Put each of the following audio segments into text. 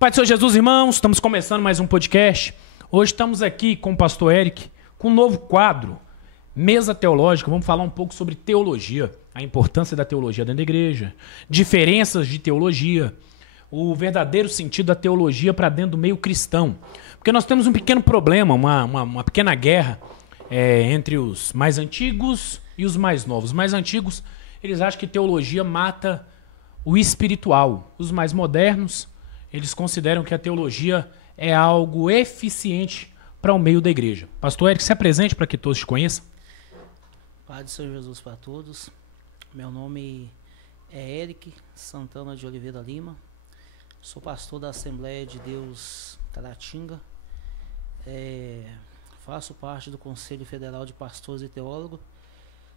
Pai do Senhor Jesus, irmãos, estamos começando mais um podcast. Hoje estamos aqui com o pastor Eric, com um novo quadro, Mesa Teológica. Vamos falar um pouco sobre teologia, a importância da teologia dentro da igreja, diferenças de teologia, o verdadeiro sentido da teologia para dentro do meio cristão. Porque nós temos um pequeno problema, uma pequena guerra entre os mais antigos e os mais novos. Os mais antigos, eles acham que teologia mata o espiritual. Os mais modernos, eles consideram que a teologia é algo eficiente para o meio da igreja. Pastor Eric, se apresente para que todos te conheçam. Pai do Senhor Jesus para todos. Meu nome é Eric Santana de Oliveira Lima. Sou pastor da Assembleia de Deus Caratinga. Faço parte do Conselho Federal de Pastores e Teólogos.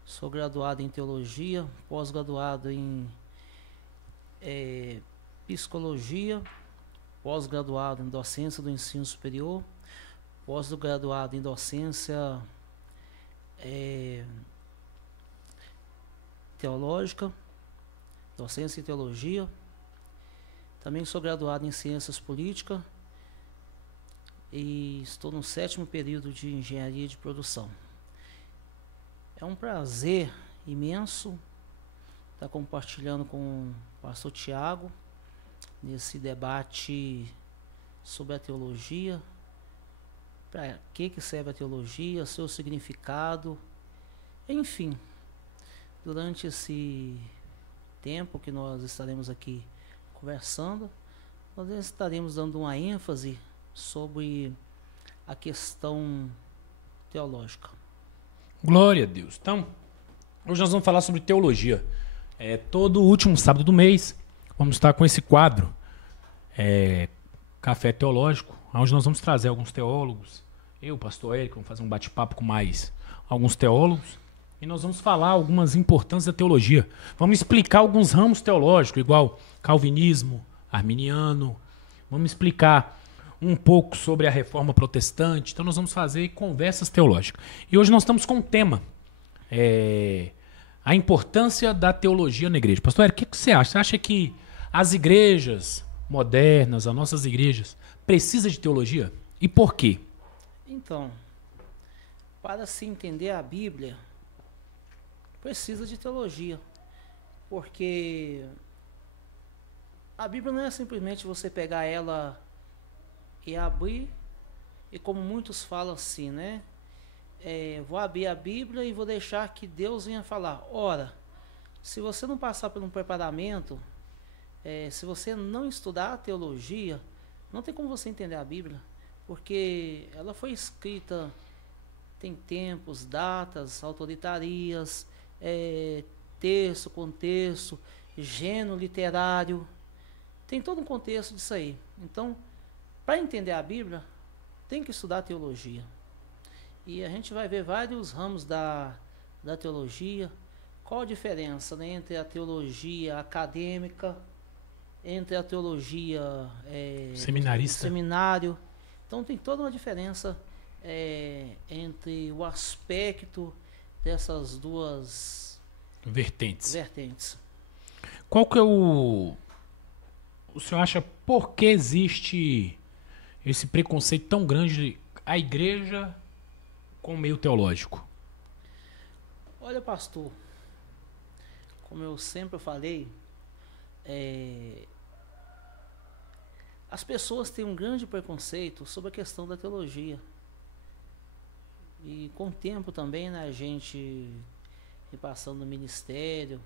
Sou graduado em Teologia, pós-graduado em Psicologia, pós-graduado em Docência do Ensino Superior, pós-graduado em Docência Teológica, Docência e Teologia. Também sou graduado em Ciências Políticas e estou no 7º período de Engenharia de Produção. É um prazer imenso estar compartilhando com o pastor Tiago nesse debate sobre a teologia, para que serve a teologia, seu significado, enfim. Durante esse tempo que nós estaremos aqui conversando, nós estaremos dando uma ênfase sobre a questão teológica. Glória a Deus. Então, hoje nós vamos falar sobre teologia. Todo último sábado do mês, vamos estar com esse quadro, Café Teológico, onde nós vamos trazer alguns teólogos. Eu, o pastor Eric, vamos fazer um bate-papo com mais alguns teólogos. E nós vamos falar algumas importâncias da teologia. Vamos explicar alguns ramos teológicos, igual calvinismo, arminiano. Vamos explicar um pouco sobre a reforma protestante. Então nós vamos fazer conversas teológicas. E hoje nós estamos com um tema, a importância da teologia na igreja. Pastor Eric, o que você acha? Você acha que as igrejas modernas, as nossas igrejas, precisam de teologia? E por quê? Então, para se entender a Bíblia, precisa de teologia. Porque a Bíblia não é simplesmente você pegar ela e abrir, e como muitos falam assim, né? Vou abrir a Bíblia e vou deixar que Deus venha falar. Ora, se você não passar por um preparamento, se você não estudar a teologia, não tem como você entender a Bíblia, porque ela foi escrita, tem tempos, datas, autoritarias, texto, contexto, gênero literário, tem todo um contexto disso aí. Então, para entender a Bíblia, tem que estudar a teologia. E a gente vai ver vários ramos da teologia. Qual a diferença, né, entre a teologia acadêmica, entre a teologia seminarista, seminário. Então tem toda uma diferença entre o aspecto dessas duas vertentes. Qual que é o senhor acha por que existe esse preconceito tão grande de a igreja com o meio teológico? Olha, pastor, como eu sempre falei, as pessoas têm um grande preconceito sobre a questão da teologia. E com o tempo também, né, a gente passando no ministério,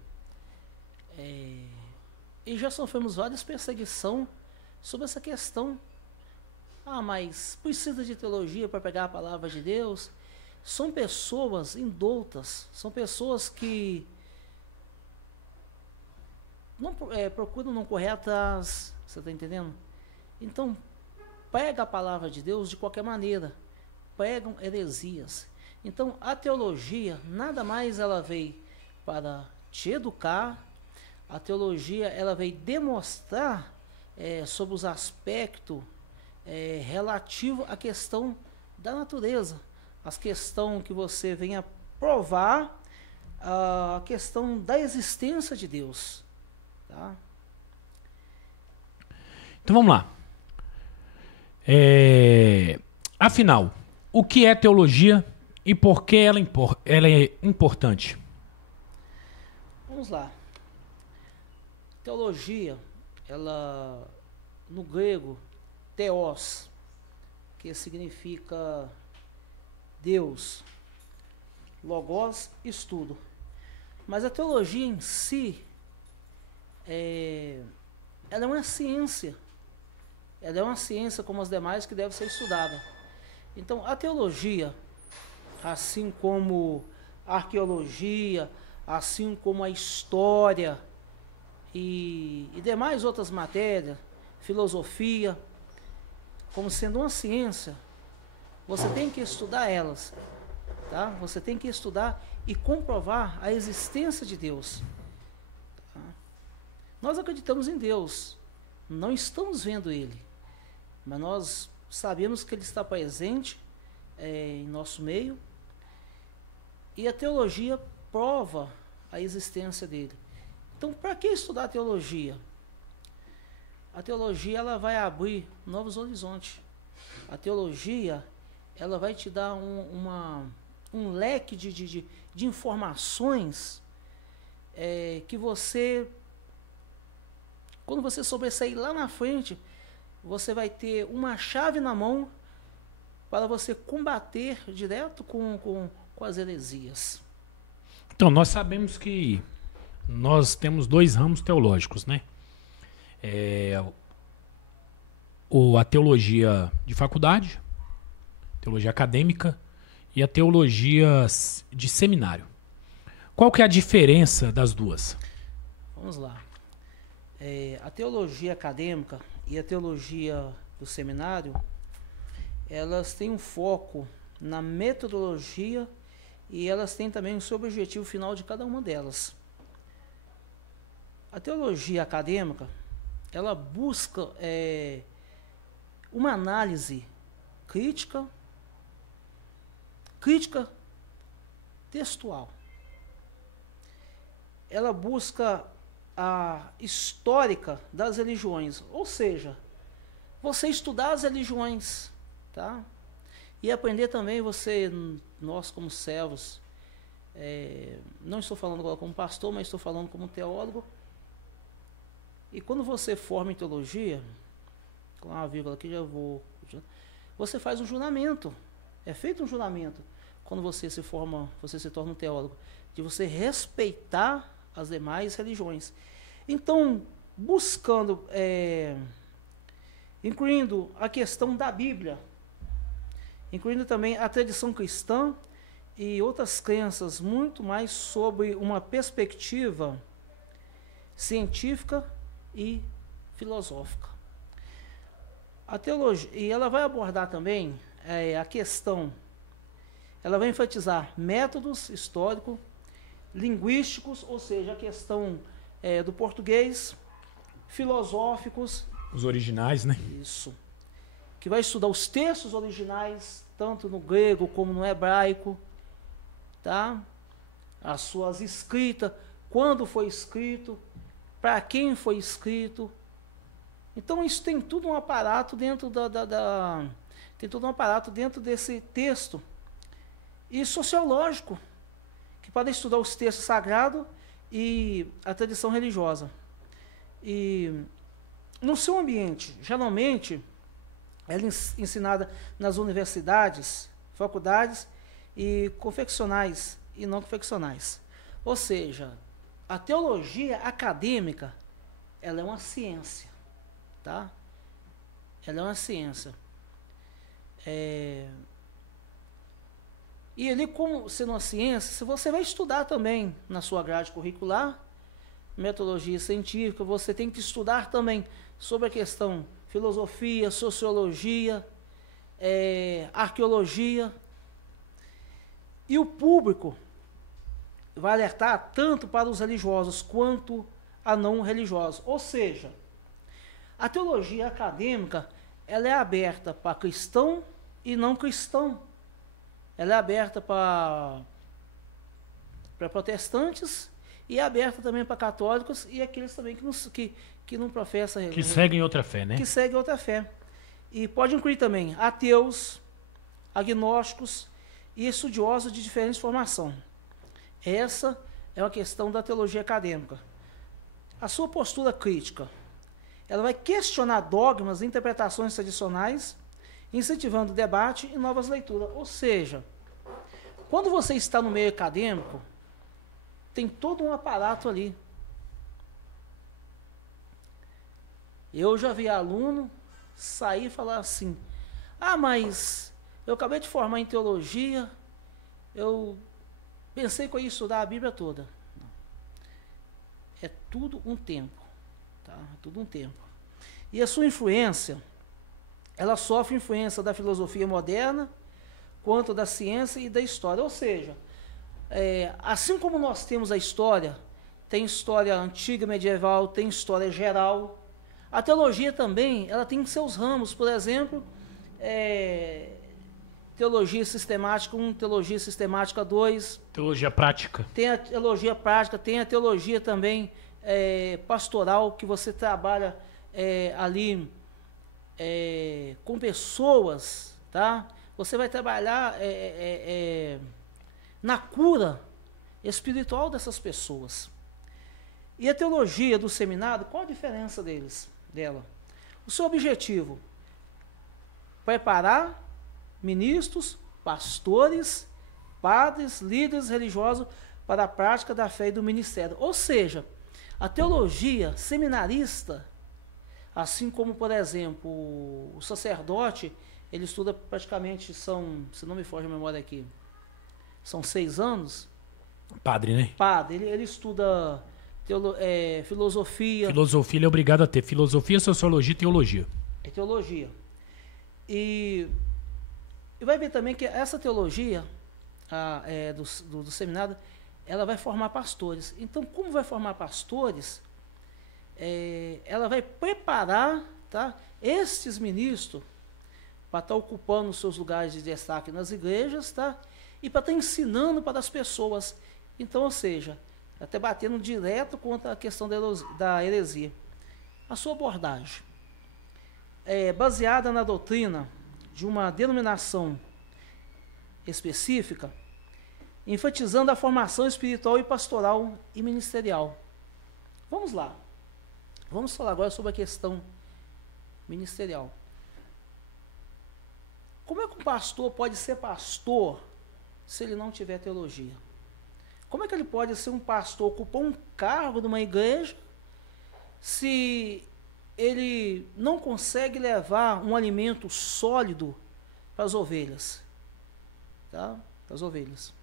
e já sofremos várias perseguições sobre essa questão. Mas precisa de teologia para pegar a palavra de Deus? São pessoas indoutas, são pessoas que não procuram não correr atrás, você está entendendo? Então, pega a palavra de Deus de qualquer maneira, pregam heresias. Então, a teologia, nada mais ela veio para te educar, a teologia ela veio demonstrar sobre os aspectos relativo à questão da natureza, as questões que você venha provar a questão da existência de Deus, tá? Então vamos lá. Afinal, o que é teologia e por que ela é importante? Vamos lá. Teologia, ela, no grego, theos, que significa Deus, logos, estudo. Mas a teologia em si, ela é uma ciência. Ela é uma ciência como as demais que deve ser estudada. Então, a teologia, assim como a arqueologia, assim como a história e demais outras matérias, filosofia, como sendo uma ciência, você tem que estudar elas, tá? Você tem que estudar e comprovar a existência de Deus. Tá? Nós acreditamos em Deus, não estamos vendo Ele, mas nós sabemos que Ele está presente em nosso meio, e a teologia prova a existência dele. Então, para que estudar a teologia? A teologia, ela vai abrir novos horizontes. A teologia, ela vai te dar um leque de informações que você, quando você sobressair lá na frente, você vai ter uma chave na mão para você combater direto com as heresias. Então, nós sabemos que nós temos dois ramos teológicos, né? A teologia de faculdade, teologia acadêmica e a teologia de seminário. Qual que é a diferença das duas? Vamos lá. A teologia acadêmica e a teologia do seminário, elas têm um foco na metodologia e elas têm também o seu objetivo final de cada uma delas. A teologia acadêmica, ela busca uma análise crítica textual. Ela busca a histórica das religiões, ou seja, você estudar as religiões, tá? E aprender também nós como servos, não estou falando agora como pastor, mas estou falando como teólogo. E quando você forma em teologia, com uma vírgula aqui você faz um juramento. É feito um juramento quando você se forma, você se torna um teólogo, de você respeitar as demais religiões. Então, buscando, incluindo a questão da Bíblia, incluindo também a tradição cristã e outras crenças, muito mais sobre uma perspectiva científica e filosófica. A teologia, e ela vai abordar também a questão, ela vai enfatizar métodos históricos, linguísticos, ou seja, a questão do português, filosóficos. Os originais, né? Isso. Que vai estudar os textos originais, tanto no grego como no hebraico, tá? As suas escritas, quando foi escrito, para quem foi escrito. Então isso tem tudo um aparato dentro tem todo um aparato dentro desse texto e sociológico, que pode estudar os textos sagrados e a tradição religiosa. E no seu ambiente, geralmente, ela é ensinada nas universidades, faculdades e confeccionais e não confeccionais. Ou seja, a teologia acadêmica, ela é uma ciência, tá? Ela é uma ciência. E ali, como sendo uma ciência, você vai estudar também na sua grade curricular, metodologia científica, você tem que estudar também sobre a questão filosofia, sociologia, arqueologia. E o público vai alertar tanto para os religiosos quanto a não religiosos. Ou seja, a teologia acadêmica, ela é aberta para cristão e não cristão. Ela é aberta para protestantes e é aberta também para católicos e aqueles também que não professam. Que seguem outra fé, né? Que seguem outra fé. E pode incluir também ateus, agnósticos e estudiosos de diferentes formação. Essa é uma questão da teologia acadêmica. A sua postura crítica, ela vai questionar dogmas e interpretações tradicionais, incentivando o debate e novas leituras. Ou seja, quando você está no meio acadêmico, tem todo um aparato ali. Eu já vi aluno sair e falar assim, mas eu acabei de formar em teologia, eu pensei que eu ia estudar a Bíblia toda. Não. É tudo um tempo. Tá? É tudo um tempo. E a sua influência, ela sofre influência da filosofia moderna, quanto da ciência e da história. Ou seja, assim como nós temos a história, tem história antiga, medieval, tem história geral. A teologia também, ela tem seus ramos, por exemplo, teologia sistemática 1, teologia sistemática 2. Teologia prática. Tem a teologia prática, tem a teologia também pastoral, que você trabalha ali com pessoas, tá? Você vai trabalhar na cura espiritual dessas pessoas. E a teologia do seminário, qual a diferença dela? O seu objetivo, preparar ministros, pastores, padres, líderes religiosos para a prática da fé e do ministério. Ou seja, a teologia seminarista, assim como, por exemplo, o sacerdote, ele estuda praticamente, se não me foge a memória aqui, são 6 anos. Padre, né? Padre, ele estuda filosofia. Filosofia ele é obrigado a ter. Filosofia, sociologia e teologia. É teologia. E vai ver também que essa teologia do seminário, ela vai formar pastores. Então, como vai formar pastores, ela vai preparar, tá, estes ministros para estar ocupando os seus lugares de destaque nas igrejas, tá, e para estar ensinando para as pessoas. Então, ou seja, até batendo direto contra a questão da heresia. A sua abordagem é baseada na doutrina de uma denominação específica, enfatizando a formação espiritual e pastoral e ministerial. Vamos lá. Vamos falar agora sobre a questão ministerial. Como é que um pastor pode ser pastor se ele não tiver teologia? Como é que ele pode ser um pastor, ocupar um cargo numa igreja, se ele não consegue levar um alimento sólido para as ovelhas? Tá? Para as ovelhas.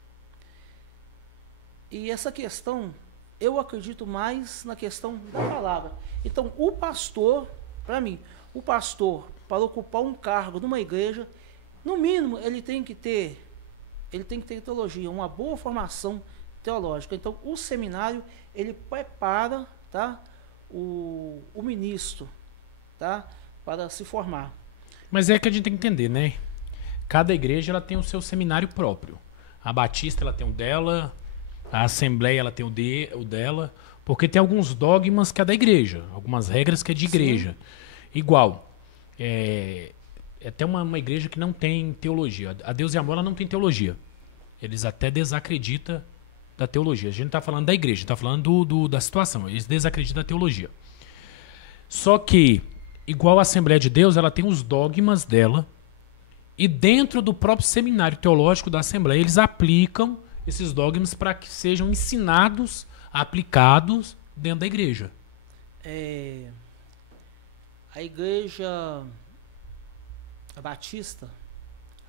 E essa questão, eu acredito mais na questão da palavra. Então, o pastor, para mim, o pastor, para ocupar um cargo numa igreja, no mínimo, ele tem que ter teologia, uma boa formação teológica. Então, o seminário, ele prepara, tá, o ministro, tá, para se formar. Mas é que a gente tem que entender, né? Cada igreja ela tem o seu seminário próprio. A Batista ela tem o dela, a Assembleia ela tem o dela, porque tem alguns dogmas que é da igreja, algumas regras que é de igreja. Sim. Igual, é até uma igreja que não tem teologia. A Deus e Amor ela não tem teologia. Eles até desacreditam da teologia. A gente não está falando da igreja, está falando da situação. Eles desacreditam da teologia. Só que, igual a Assembleia de Deus, ela tem os dogmas dela, e dentro do próprio seminário teológico da Assembleia, eles aplicam esses dogmas para que sejam ensinados, aplicados dentro da igreja. A igreja batista,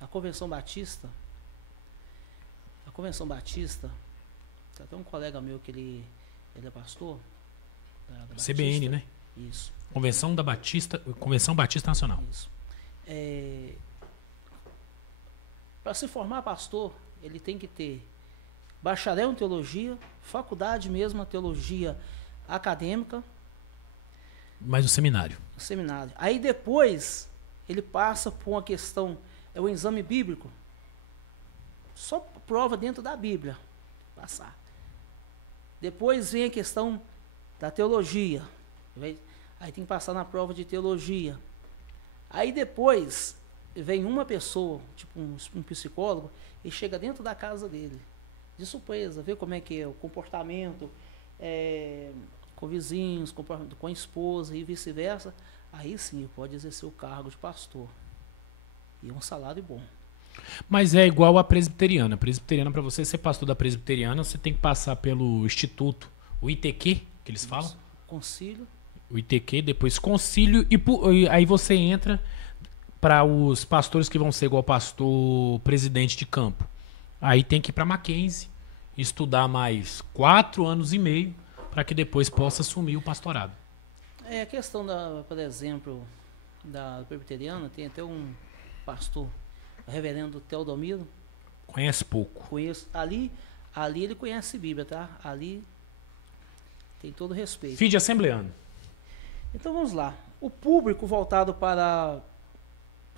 a Convenção Batista, tem até um colega meu que ele é pastor da CBN, né? Isso. Convenção Batista Nacional. Isso. Para se formar pastor, ele tem que ter bacharel em teologia, faculdade mesmo, a teologia acadêmica. Mais o seminário. Aí depois ele passa por uma questão, o exame bíblico. Só prova dentro da Bíblia. Passar. Depois vem a questão da teologia. Aí tem que passar na prova de teologia. Aí depois vem uma pessoa, tipo um psicólogo, e chega dentro da casa dele, de surpresa, vê como é que é o comportamento com vizinhos, com a esposa e vice-versa. Aí sim pode exercer o cargo de pastor. E um salário bom. Mas é igual a presbiteriana. A presbiteriana, para você ser pastor da presbiteriana, você tem que passar pelo instituto, o ITQ, que eles falam. Concílio. O ITQ, depois concílio, e aí você entra para os pastores que vão ser igual pastor presidente de campo. Aí tem que ir para Mackenzie, estudar mais 4 anos e meio, para que depois possa assumir o pastorado. É a questão por exemplo, da presbiteriana, tem até um pastor, o reverendo Teodomiro. Conhece pouco. Conheço. Ali ele conhece Bíblia, tá? Ali tem todo respeito. Filho de assembleano. Então vamos lá. O público voltado para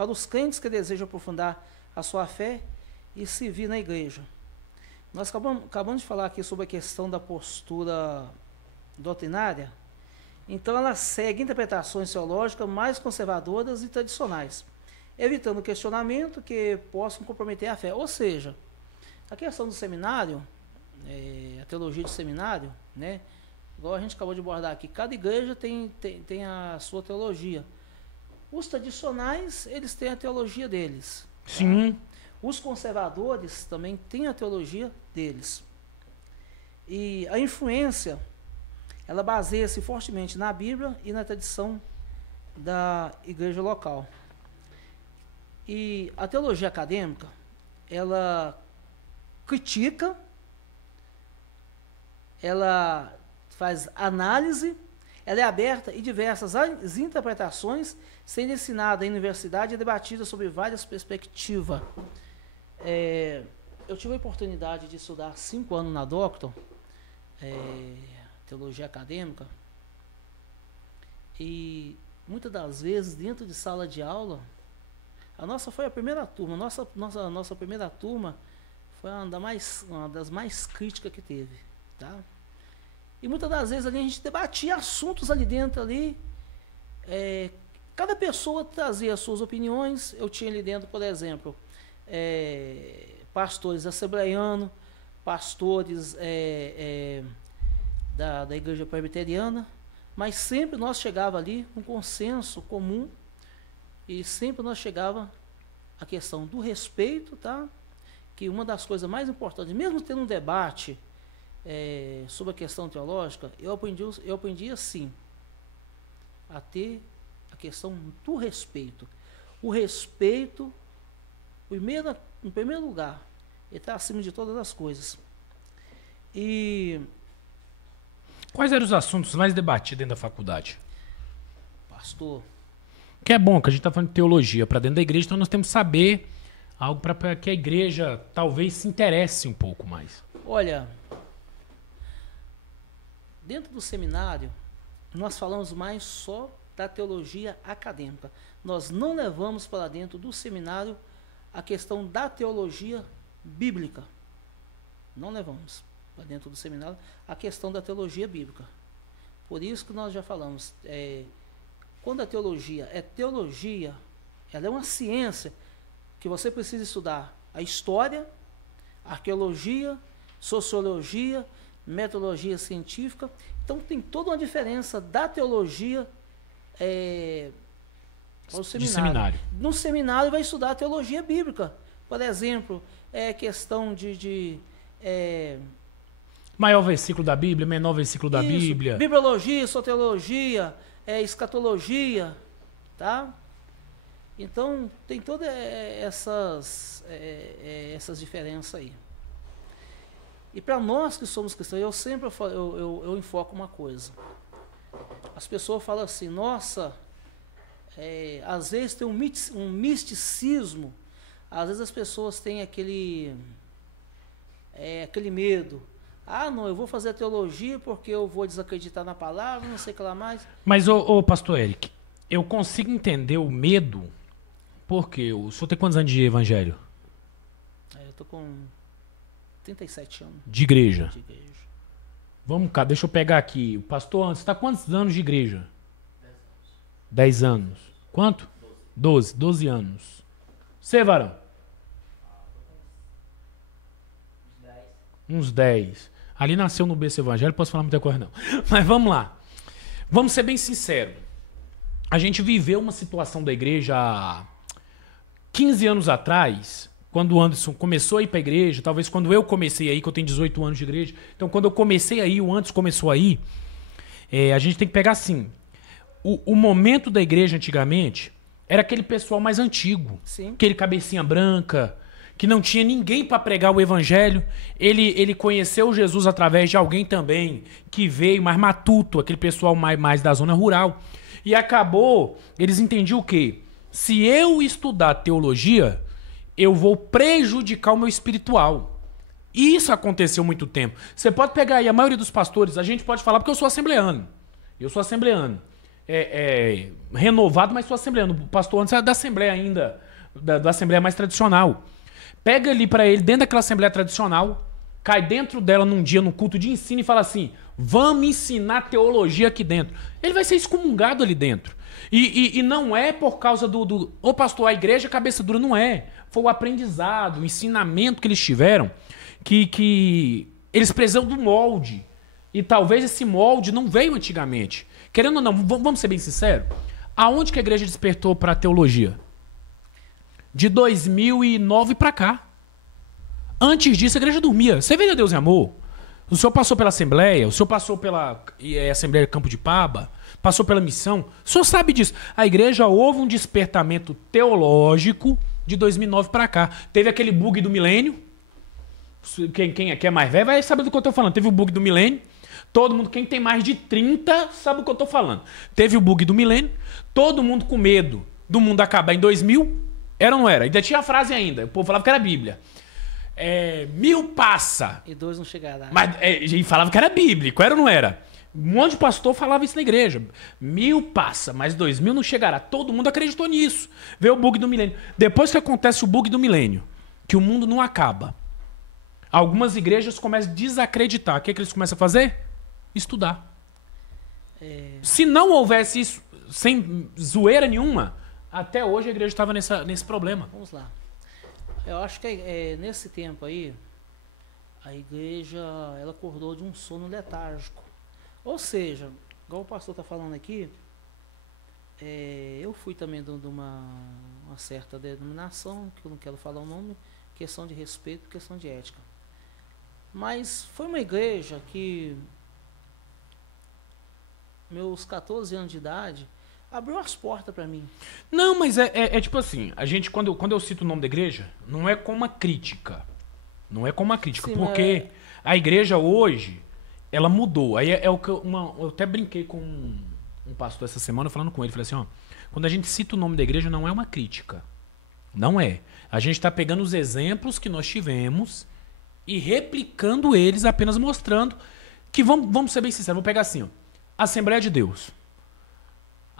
os crentes que desejam aprofundar a sua fé e servir na igreja. Nós acabamos de falar aqui sobre a questão da postura doutrinária. Então ela segue interpretações teológicas mais conservadoras e tradicionais, evitando questionamento que possam comprometer a fé. Ou seja, a questão do seminário, a teologia do seminário, né? Igual a gente acabou de abordar aqui, cada igreja tem a sua teologia. Os tradicionais, eles têm a teologia deles. Sim. Os conservadores também têm a teologia deles. E a influência, ela baseia-se fortemente na Bíblia e na tradição da igreja local. E a teologia acadêmica, ela critica, ela faz análise, ela é aberta e diversas as interpretações, sendo ensinada em universidade e debatida sobre várias perspectivas. Eu tive a oportunidade de estudar 5 anos na Doctor, teologia acadêmica, e muitas das vezes dentro de sala de aula, a nossa foi a primeira turma, nossa primeira turma foi uma das mais críticas que teve, tá? E muitas das vezes ali a gente debatia assuntos ali dentro ali, cada pessoa trazia as suas opiniões. Eu tinha ali dentro, por exemplo, pastores assembleianos, pastores da igreja presbiteriana, mas sempre nós chegava ali um consenso comum e sempre nós chegava a questão do respeito, tá? Que uma das coisas mais importantes, mesmo tendo um debate sobre a questão teológica, eu aprendi assim, a ter a questão do respeito. O respeito, em primeiro lugar, ele está acima de todas as coisas. E quais eram os assuntos mais debatidos dentro da faculdade? Pastor, que é bom que a gente está falando de teologia para dentro da igreja, então nós temos que saber algo para que a igreja talvez se interesse um pouco mais. Olha, dentro do seminário, nós falamos mais só da teologia acadêmica. Nós não levamos para dentro do seminário a questão da teologia bíblica. Não levamos para dentro do seminário a questão da teologia bíblica. Por isso que nós já falamos, quando a teologia, ela é uma ciência que você precisa estudar a história, a arqueologia, sociologia, metodologia científica. Então tem toda uma diferença da teologia ao seminário. No seminário vai estudar a teologia bíblica. Por exemplo, questão de maior versículo da Bíblia, menor versículo da Bíblia. Bibliologia, soteriologia, escatologia, tá? Então tem todas essas diferenças aí. E para nós que somos cristãos, eu sempre eu enfoco uma coisa. As pessoas falam assim, nossa, às vezes tem um misticismo, às vezes as pessoas têm aquele medo. Ah, não, eu vou fazer a teologia porque eu vou desacreditar na palavra, não sei o que lá mais. Mas, ô pastor Eric, eu consigo entender o medo, porque o senhor tem quantos anos de evangelho? Eu tô com 37 anos. De igreja? De igreja. Vamos cá, deixa eu pegar aqui. O pastor, você está quantos anos de igreja? 10 anos. Quanto? 12 anos. Você, varão? Uns 10. Ali nasceu no berço evangélico, posso falar muita coisa não. Mas vamos lá. Vamos ser bem sinceros. A gente viveu uma situação da igreja há 15 anos atrás, quando o Anderson começou a ir para a igreja, talvez quando eu comecei aí, que eu tenho 18 anos de igreja. Então, quando eu comecei aí, o Anderson começou aí, a gente tem que pegar assim. O momento da igreja antigamente era aquele pessoal mais antigo. Sim. Aquele cabecinha branca, que não tinha ninguém para pregar o evangelho. Ele conheceu Jesus através de alguém também que veio mais matuto, aquele pessoal mais da zona rural. E acabou, eles entendiam o quê? Se eu estudar teologia, eu vou prejudicar o meu espiritual. E isso aconteceu muito tempo. Você pode pegar aí a maioria dos pastores, a gente pode falar porque eu sou assembleano. Eu sou assembleano. Renovado, mas sou assembleano. O pastor antes era da assembleia ainda, da assembleia mais tradicional. Pega ali pra ele, dentro daquela assembleia tradicional, cai dentro dela num dia, no culto de ensino e fala assim, vamos ensinar teologia aqui dentro. Ele vai ser excomungado ali dentro. E não é por causa ô pastor, a igreja cabeça dura, não é. Foi o aprendizado, o ensinamento que eles tiveram, que eles precisam do molde. E talvez esse molde não veio antigamente. Querendo ou não, vamos ser bem sinceros, aonde que a igreja despertou pra teologia? De 2009 pra cá. Antes disso, a igreja dormia. Você veio a Deus em amor? O senhor passou pela Assembleia, o senhor passou pela Assembleia de Campo de Paba, passou pela missão. O senhor sabe disso. A igreja houve um despertamento teológico de 2009 pra cá. Teve aquele bug do milênio. Quem aqui é mais velho vai saber do que eu tô falando. Teve o bug do milênio. Todo mundo, quem tem mais de 30, sabe o que eu tô falando. Teve o bug do milênio. Todo mundo com medo do mundo acabar em 2000. Era ou não era? Ainda tinha a frase ainda. O povo falava que era a Bíblia. 1000 passa. E 2 não chegará. Mas e falava que era bíblico, era ou não era? Um monte de pastor falava isso na igreja. 1000 passa, mas 2000 não chegará. Todo mundo acreditou nisso. Veio o bug do milênio. Depois que acontece o bug do milênio, que o mundo não acaba, algumas igrejas começam a desacreditar. O que eles começam a fazer? Estudar. Se não houvesse isso, sem zoeira nenhuma, até hoje a igreja estava nesse problema. Vamos lá. Eu acho que nesse tempo aí, a igreja ela acordou de um sono letárgico. Ou seja, igual o pastor está falando aqui, eu fui também de uma certa denominação, que eu não quero falar o nome, questão de respeito, questão de ética. Mas foi uma igreja que, meus 14 anos de idade, abriu as portas para mim. Não, mas tipo assim, a gente, quando eu cito o nome da igreja, não é como uma crítica. Não é como uma crítica, sim, porque a igreja hoje, ela mudou. Aí o que eu até brinquei com um pastor essa semana, falando com ele, falei assim, ó, quando a gente cita o nome da igreja, não é uma crítica. Não é. A gente está pegando os exemplos que nós tivemos e replicando eles, apenas mostrando que, vamos ser bem sinceros, vou pegar assim, ó, Assembleia de Deus.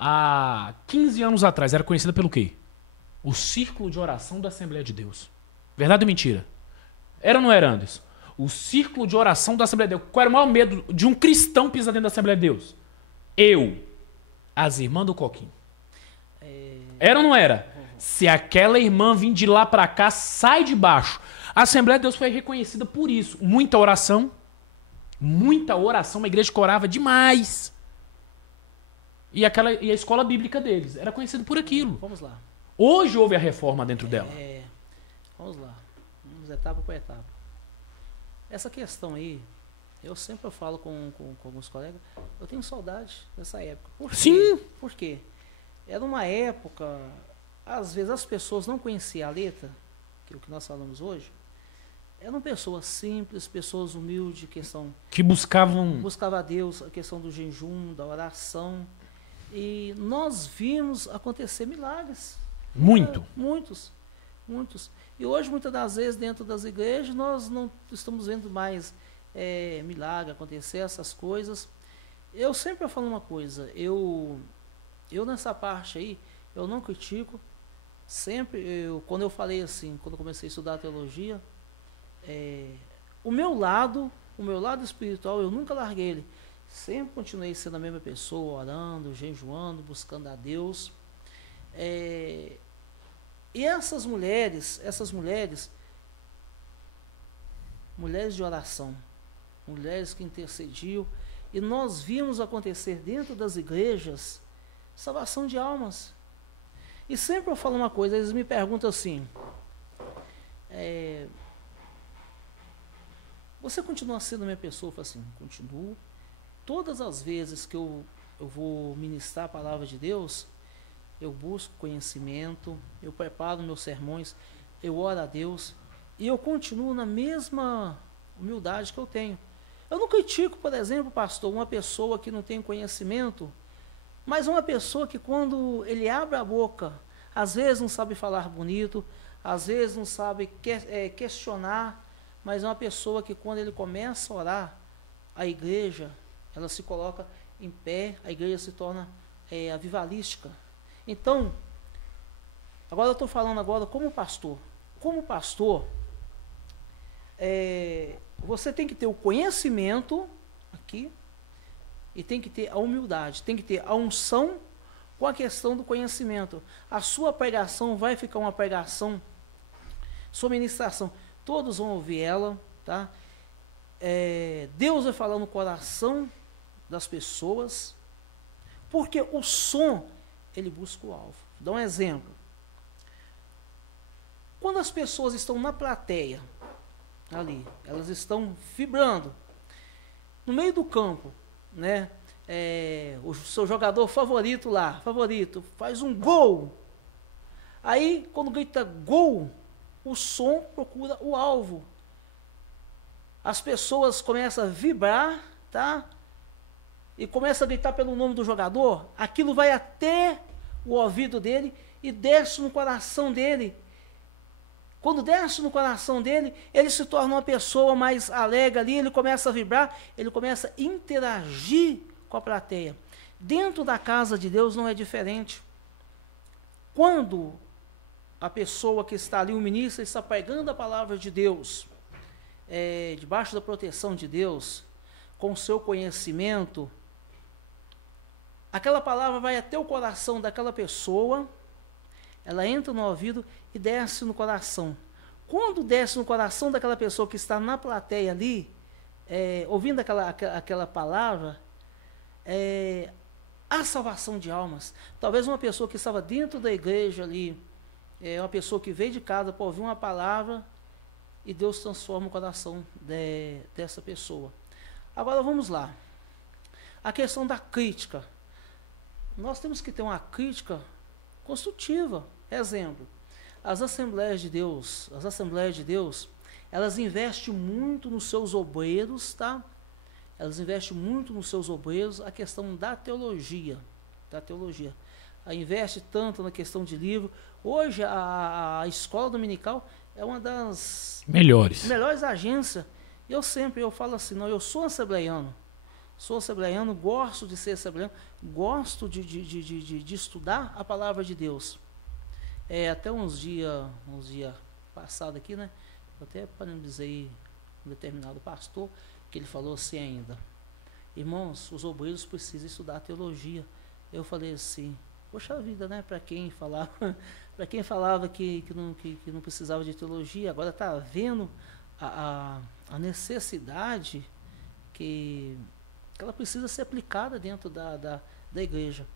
Há 15 anos atrás era conhecida pelo quê? O círculo de oração da Assembleia de Deus. Verdade ou mentira? Era ou não era, Anderson? O círculo de oração da Assembleia de Deus. Qual era o maior medo de um cristão pisar dentro da Assembleia de Deus? As irmãs do Coquinho. Era ou não era? Se aquela irmã vir de lá pra cá, sai de baixo. A Assembleia de Deus foi reconhecida por isso. Muita oração, uma igreja que orava demais. E a escola bíblica deles era conhecida por aquilo. Vamos lá. Hoje houve a reforma dentro dela. Vamos lá. Vamos etapa por etapa. Essa questão aí, eu sempre falo com alguns colegas, eu tenho saudade dessa época. Por quê? Sim. Por quê? Era uma época, às vezes as pessoas não conheciam a letra, que é o que nós falamos hoje. Eram pessoas simples, pessoas humildes, que buscavam a Deus, a questão do jejum, da oração. E nós vimos acontecer milagres. Muitos. E hoje, muitas das vezes, dentro das igrejas, nós não estamos vendo mais milagre acontecer, essas coisas. Eu sempre falo uma coisa, eu nessa parte aí, eu não critico. Sempre, quando eu falei assim, quando eu comecei a estudar teologia, o meu lado espiritual, eu nunca larguei ele. Sempre continuei sendo a mesma pessoa, orando, jejuando, buscando a Deus. E essas mulheres, mulheres de oração, mulheres que intercediam, e nós vimos acontecer dentro das igrejas salvação de almas. E sempre eu falo uma coisa, eles me perguntam assim, você continua sendo minha pessoa? Eu falo assim, continuo. Todas as vezes que eu vou ministrar a palavra de Deus, eu busco conhecimento, eu preparo meus sermões, eu oro a Deus, e eu continuo na mesma humildade que eu tenho. Eu não critico, por exemplo, pastor, uma pessoa que não tem conhecimento, mas uma pessoa que quando ele abre a boca, às vezes não sabe falar bonito, às vezes não sabe questionar, mas é uma pessoa que quando ele começa a orar, a igreja, ela se coloca em pé, a igreja se torna avivalística. Então, agora eu estou falando agora como pastor. Como pastor, você tem que ter o conhecimento aqui e tem que ter a humildade, tem que ter a unção com a questão do conhecimento. A sua pregação vai ficar uma pregação, sua ministração, todos vão ouvir ela, tá? Deus vai falar no coração das pessoas, porque o som, ele busca o alvo. Dá um exemplo. Quando as pessoas estão na plateia, ali, elas estão vibrando, no meio do campo, né? O seu jogador favorito lá, faz um gol. Aí, quando grita gol, o som procura o alvo. As pessoas começam a vibrar, tá? E começam a gritar pelo nome do jogador. Aquilo vai até o ouvido dele e desce no coração dele. Quando desce no coração dele, ele se torna uma pessoa mais alegre ali, ele começa a vibrar, ele começa a interagir com a plateia. Dentro da casa de Deus não é diferente. Quando a pessoa que está ali, o ministro, está pregando a palavra de Deus, debaixo da proteção de Deus, com o seu conhecimento, aquela palavra vai até o coração daquela pessoa, ela entra no ouvido e desce no coração. Quando desce no coração daquela pessoa que está na plateia ali, ouvindo aquela palavra, há salvação de almas. Talvez uma pessoa que estava dentro da igreja ali, uma pessoa que veio de casa para ouvir uma palavra, e Deus transforma o coração dessa pessoa. Agora vamos lá. A questão da crítica. Nós temos que ter uma crítica construtiva. Exemplo, as Assembleias de Deus, elas investem muito nos seus obreiros, tá? Elas investem muito nos seus obreiros a questão da teologia. Investe tanto na questão de livro. Hoje a escola dominical é uma das melhores agências. Eu falo assim, não, eu sou assembleiano, gosto de ser assembleiano, gosto de estudar a palavra de Deus. Até uns dias passados aqui, né? Eu até parabenizei um determinado pastor, que ele falou assim ainda: irmãos, os obreiros precisam estudar teologia. Eu falei assim, poxa vida, né? Para quem falava que não precisava de teologia, agora está vendo a necessidade que ela precisa ser aplicada dentro da igreja.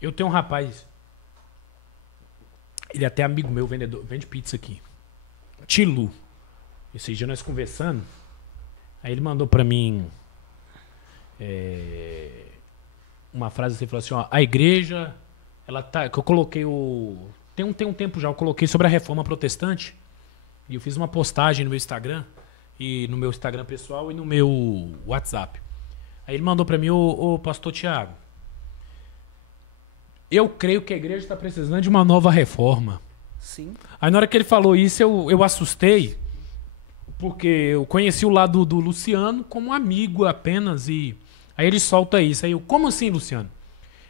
Eu tenho um rapaz, ele é até amigo meu, vendedor, vende pizza aqui, Tilu. Esse dia nós conversando, aí ele mandou pra mim uma frase assim, falou assim, ó, a igreja, ela tá, que eu coloquei tem um tempo já, eu coloquei sobre a reforma protestante, e eu fiz uma postagem no meu Instagram, e no meu Instagram pessoal e no meu WhatsApp. Aí ele mandou pra mim, ô pastor Tiago, eu creio que a igreja está precisando de uma nova reforma. Sim. Aí na hora que ele falou isso, eu assustei, porque eu conheci o lado do Luciano como amigo apenas, e aí ele solta isso. Aí eu, como assim, Luciano?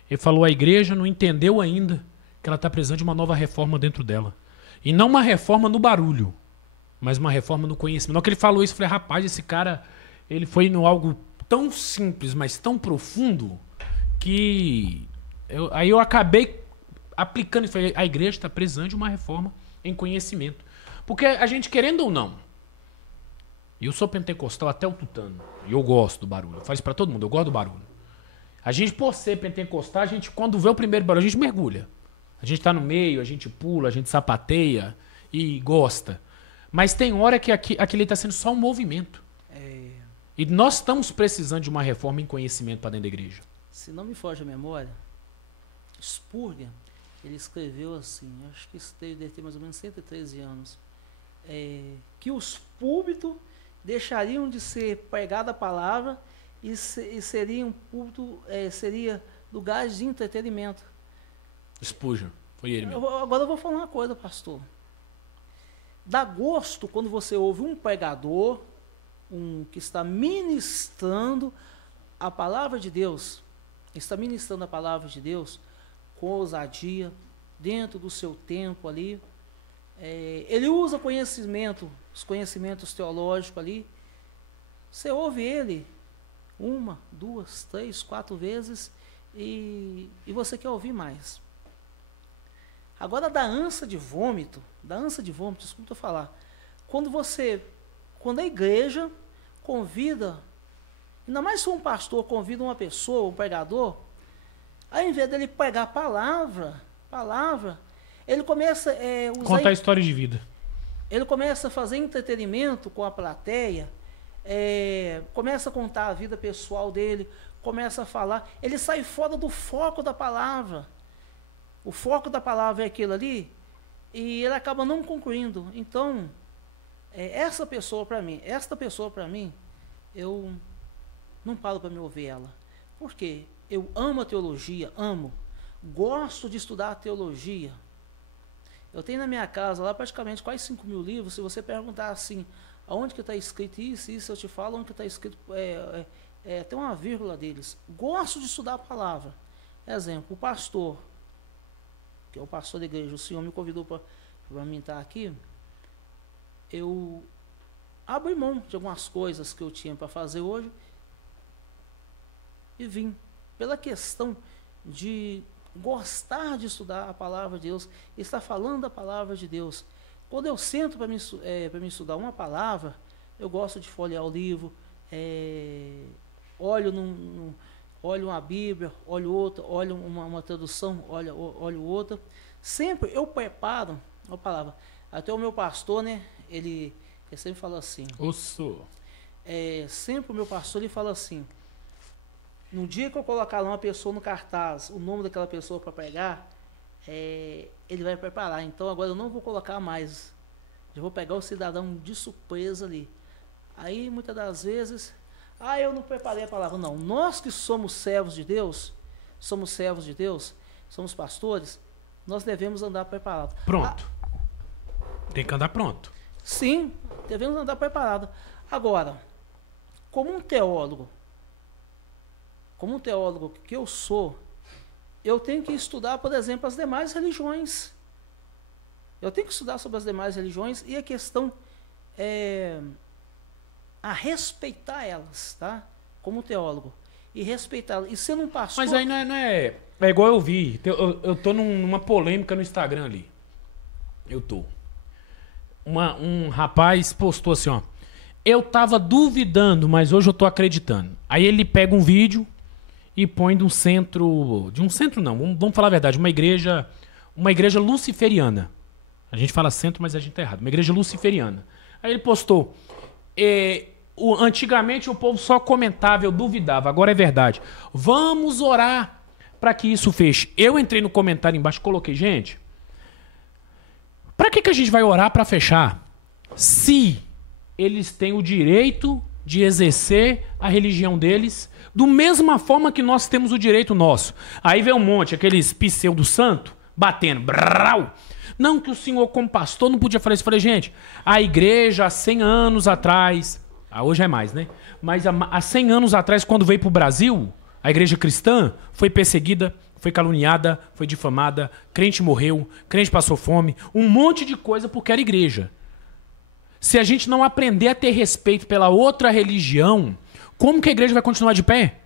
Ele falou, a igreja não entendeu ainda que ela está precisando de uma nova reforma dentro dela. E não uma reforma no barulho, mas uma reforma no conhecimento. Na hora que ele falou isso, eu falei, rapaz, esse cara, ele foi no algo tão simples, mas tão profundo, que aí eu acabei aplicando isso. A igreja está precisando de uma reforma em conhecimento. Porque a gente, querendo ou não, eu sou pentecostal até o tutano, e eu gosto do barulho. Eu falo isso pra todo mundo, eu gosto do barulho. A gente, por ser pentecostal, a gente, quando vê o primeiro barulho, a gente mergulha. A gente tá no meio, a gente pula, a gente sapateia e gosta. Mas tem hora que aquele tá sendo só um movimento. E nós estamos precisando de uma reforma em conhecimento para dentro da igreja. Se não me foge a memória, Spurgeon, ele escreveu assim, acho que isso deve ter mais ou menos 113 anos, que os púlpitos deixariam de ser pregada a palavra e seria um púlpito, seria lugares de entretenimento. Spurgeon, foi ele mesmo. Agora eu vou falar uma coisa, pastor. Dá gosto quando você ouve um pregador, que está ministrando a palavra de Deus, está ministrando a palavra de Deus com ousadia, dentro do seu tempo ali. Ele usa os conhecimentos teológicos ali. Você ouve ele 1, 2, 3, 4 vezes e você quer ouvir mais. Agora, da ânsia de vômito, escuta eu falar, quando a igreja convida, ainda mais se um pastor convida uma pessoa, um pregador, ao invés dele pregar palavra, ele começa a usar... Contar a história de vida. Ele começa a fazer entretenimento com a plateia, começa a contar a vida pessoal dele, começa a falar, ele sai fora do foco da palavra. O foco da palavra é aquilo ali, e ele acaba não concluindo. Então, esta pessoa para mim, eu não paro para me ouvir ela. Por quê? Eu amo a teologia, gosto de estudar a teologia. Eu tenho na minha casa lá praticamente quase 5.000 livros. Se você perguntar assim, aonde que está escrito isso, eu te falo onde que está escrito, tem uma vírgula deles. Gosto de estudar a palavra. Exemplo, o pastor, que é o pastor da igreja, o senhor me convidou para mim estar aqui, eu abri mão de algumas coisas que eu tinha para fazer hoje e vim, pela questão de gostar de estudar a palavra de Deus, estar falando da palavra de Deus. Quando eu sento para me estudar uma palavra, eu gosto de folhear o livro, olho uma Bíblia, olho outra, olho uma tradução, olho outra. Sempre eu preparo uma palavra. Até o meu pastor, né, ele sempre fala assim. Sempre o meu pastor, ele fala assim, no dia que eu colocar lá uma pessoa no cartaz, o nome daquela pessoa para pregar, ele vai preparar. Então agora eu não vou colocar mais. Eu vou pegar o cidadão de surpresa ali. Aí muitas das vezes, eu não preparei a palavra. Não, nós que somos servos de Deus, somos pastores, nós devemos andar preparados. Pronto. Tem que andar pronto. Sim, devemos andar preparados. Agora, como um teólogo que eu sou, eu tenho que estudar, por exemplo, as demais religiões. Eu tenho que estudar sobre as demais religiões e a questão a respeitar elas, tá? Como teólogo. E respeitá-las. E sendo um pastor... Mas aí não é... É igual eu vi. Eu tô numa polêmica no Instagram ali. Um rapaz postou assim, ó. Eu tava duvidando, mas hoje eu tô acreditando. Aí ele pega um vídeo e põe de um centro... De um centro não, vamos falar a verdade. Uma igreja luciferiana. A gente fala centro, mas a gente tá errado. Uma igreja luciferiana. Aí ele postou... Antigamente o povo só comentava, eu duvidava, agora é verdade. Vamos orar para que isso feche. Eu entrei no comentário embaixo e coloquei, gente, para que a gente vai orar para fechar? Se eles têm o direito de exercer a religião deles da mesma forma que nós temos o direito nosso. Aí vem um monte, aqueles pseudo-santo, batendo, brau. Não, que o senhor, como pastor, não podia falar isso. Eu falei, gente, a igreja há 100 anos atrás, hoje é mais, né? Mas há 100 anos atrás, quando veio para o Brasil, a igreja cristã foi perseguida, foi caluniada, foi difamada, crente morreu, crente passou fome, um monte de coisa porque era igreja. Se a gente não aprender a ter respeito pela outra religião, como que a igreja vai continuar de pé?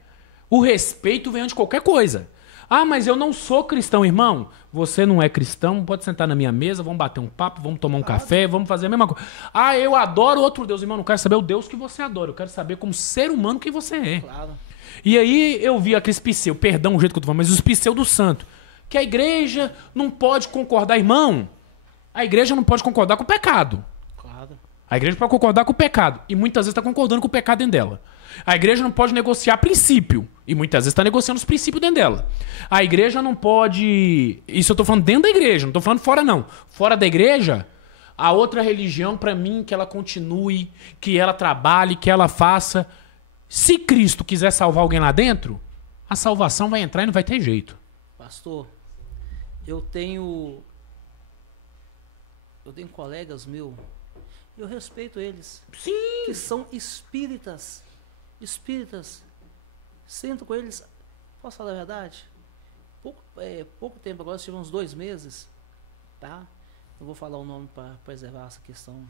O respeito vem antes de qualquer coisa. Ah, mas eu não sou cristão, irmão. Você não é cristão, pode sentar na minha mesa, vamos bater um papo, vamos tomar um café, vamos fazer a mesma coisa. Ah, eu adoro outro Deus, irmão. Não quero saber o Deus que você adora. Eu quero saber como ser humano que você é. Claro. E aí eu vi aqueles pseudos, perdão o jeito que eu tô falando, mas os pseudos do santo. Que a igreja não pode concordar, irmão. A igreja não pode concordar com o pecado. Claro. A igreja pode concordar com o pecado. E muitas vezes está concordando com o pecado dentro dela. A igreja não pode negociar princípio. E muitas vezes está negociando os princípios dentro dela. A igreja não pode... Isso eu estou falando dentro da igreja, não estou falando fora não. Fora da igreja, a outra religião, para mim, que ela continue, que ela trabalhe, que ela faça. Se Cristo quiser salvar alguém lá dentro, a salvação vai entrar e não vai ter jeito. Pastor, eu tenho colegas meus, eu respeito eles. Sim. Que são espíritas. Sento com eles. Posso falar a verdade? Pouco tempo, agora tive uns 2 meses, tá? Eu vou falar o nome para preservar essa questão.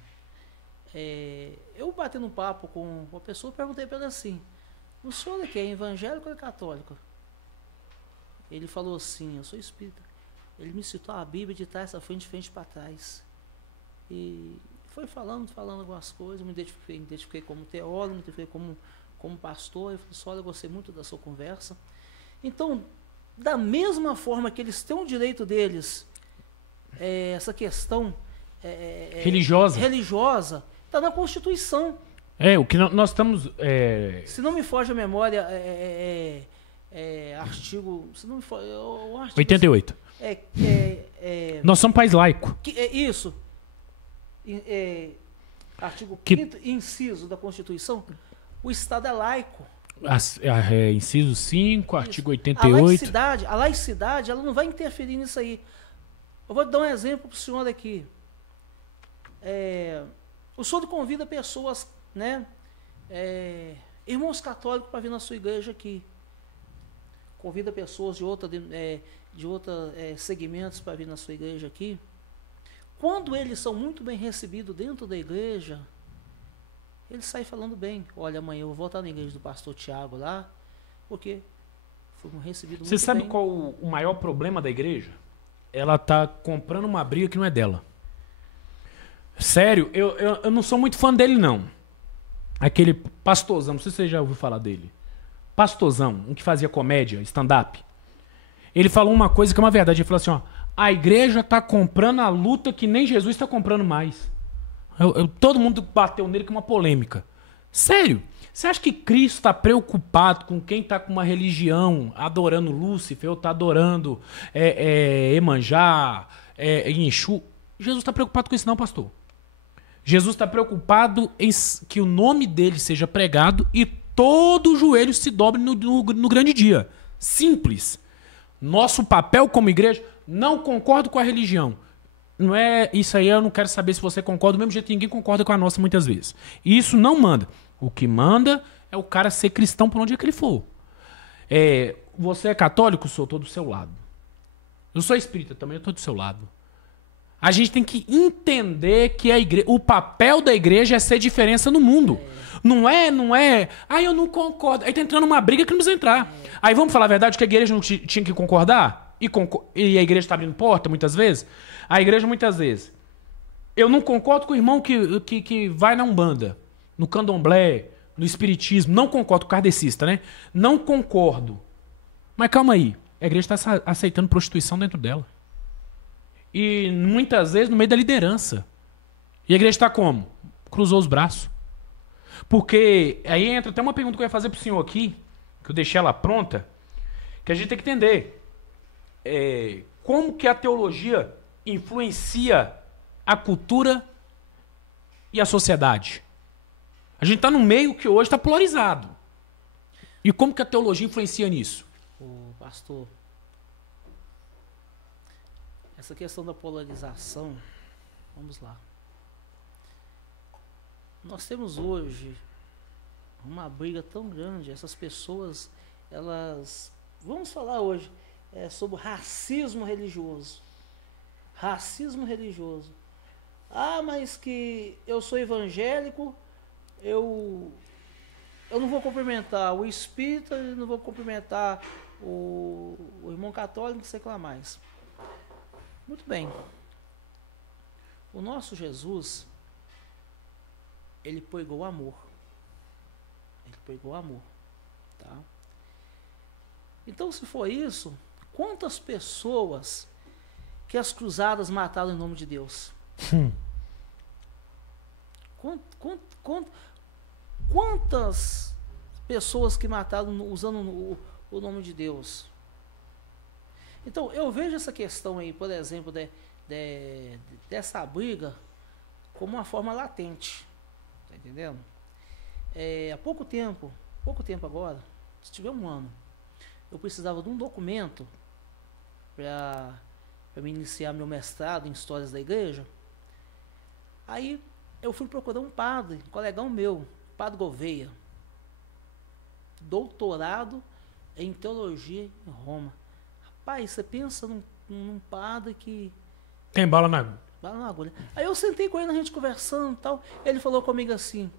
Eu batendo um papo com uma pessoa, perguntei para ele assim: o senhor é que é evangélico ou é católico? Ele falou assim: eu sou espírita. Ele me citou a Bíblia de trás, de frente para trás. E foi falando algumas coisas. Eu me identifiquei como teólogo, me identifiquei como pastor. Eu falei assim: olha, eu gostei muito da sua conversa. Então, da mesma forma que eles têm o direito deles, essa questão religiosa está na Constituição. O que nós estamos... Se não me foge a memória, artigo... Se não me foge, o artigo 88. Nós somos país laico. Isso. Artigo 5º inciso da Constituição. O Estado é laico. Inciso 5, Isso. artigo 88. A laicidade, ela não vai interferir nisso aí. Eu vou dar um exemplo para o senhor aqui. O senhor convida pessoas, né, irmãos católicos para vir na sua igreja aqui. Convida pessoas de outros segmentos para vir na sua igreja aqui. Quando eles são muito bem recebidos dentro da igreja, eles saem falando bem. Olha, amanhã eu vou voltar na igreja do pastor Tiago lá, porque foram recebidos muito bem. Você sabe qual o maior problema da igreja? Ela tá comprando uma briga que não é dela. Sério, eu não sou muito fã dele, não. Aquele pastorzão, não sei se você já ouviu falar dele. Pastorzão, um que fazia comédia, stand-up. Ele falou uma coisa que é uma verdade. Ele falou assim, ó: a igreja tá comprando a luta que nem Jesus está comprando mais. Todo mundo bateu nele com uma polêmica. Sério, você acha que Cristo está preocupado com quem está com uma religião adorando Lúcifer ou está adorando Emanjá, Exu? Jesus está preocupado com isso não, pastor. Jesus está preocupado em que o nome dele seja pregado e todo o joelho se dobre no grande dia. Simples. Nosso papel como igreja, não concordo com a religião. Não é isso aí, eu não quero saber se você concorda, do mesmo jeito que ninguém concorda com a nossa muitas vezes. E isso não manda. O que manda é o cara ser cristão por onde é que ele for. Você é católico? Sou, estou do seu lado. Eu sou espírita também, eu estou do seu lado. A gente tem que entender que o papel da igreja é ser diferença no mundo. Não é... eu não concordo. Aí tá entrando uma briga que não precisa entrar. Aí vamos falar a verdade que a igreja não tinha que concordar? E a igreja está abrindo porta muitas vezes? A igreja muitas vezes. Eu não concordo com o irmão que vai na Umbanda, no Candomblé, no Espiritismo. Não concordo com o kardecista, né? Não concordo. Mas calma aí. A igreja está aceitando prostituição dentro dela. E muitas vezes no meio da liderança. E a igreja está como? Cruzou os braços. Porque aí entra até uma pergunta que eu ia fazer para o senhor aqui, que eu deixei ela pronta, que a gente tem que entender. Como que a teologia influencia a cultura e a sociedade? A gente está num meio que hoje está polarizado. E como que a teologia influencia nisso? Pastor, essa questão da polarização, vamos lá. Nós temos hoje uma briga tão grande, essas pessoas, elas... Vamos falar hoje sobre racismo religioso. Racismo religioso. Ah, mas que eu sou evangélico, eu eu não vou cumprimentar o espírita, eu não vou cumprimentar o irmão católico, não sei o que lá mais. Muito bem. O nosso Jesus, ele pregou amor. Ele pregou amor. Tá? Então, se for isso, quantas pessoas que as cruzadas mataram em nome de Deus? Quantas pessoas que mataram usando o nome de Deus? Então, eu vejo essa questão aí, por exemplo, dessa briga como uma forma latente. Tá entendendo? Há pouco tempo agora, se tiver um ano, eu precisava de um documento para me iniciar meu mestrado em Histórias da Igreja. Aí eu fui procurar um padre, um colegão meu, Padre Gouveia, doutorado em teologia em Roma. Rapaz, você pensa num padre que... Tem bala na agulha. Aí eu sentei com ele, a gente conversando e tal. Ele falou comigo assim: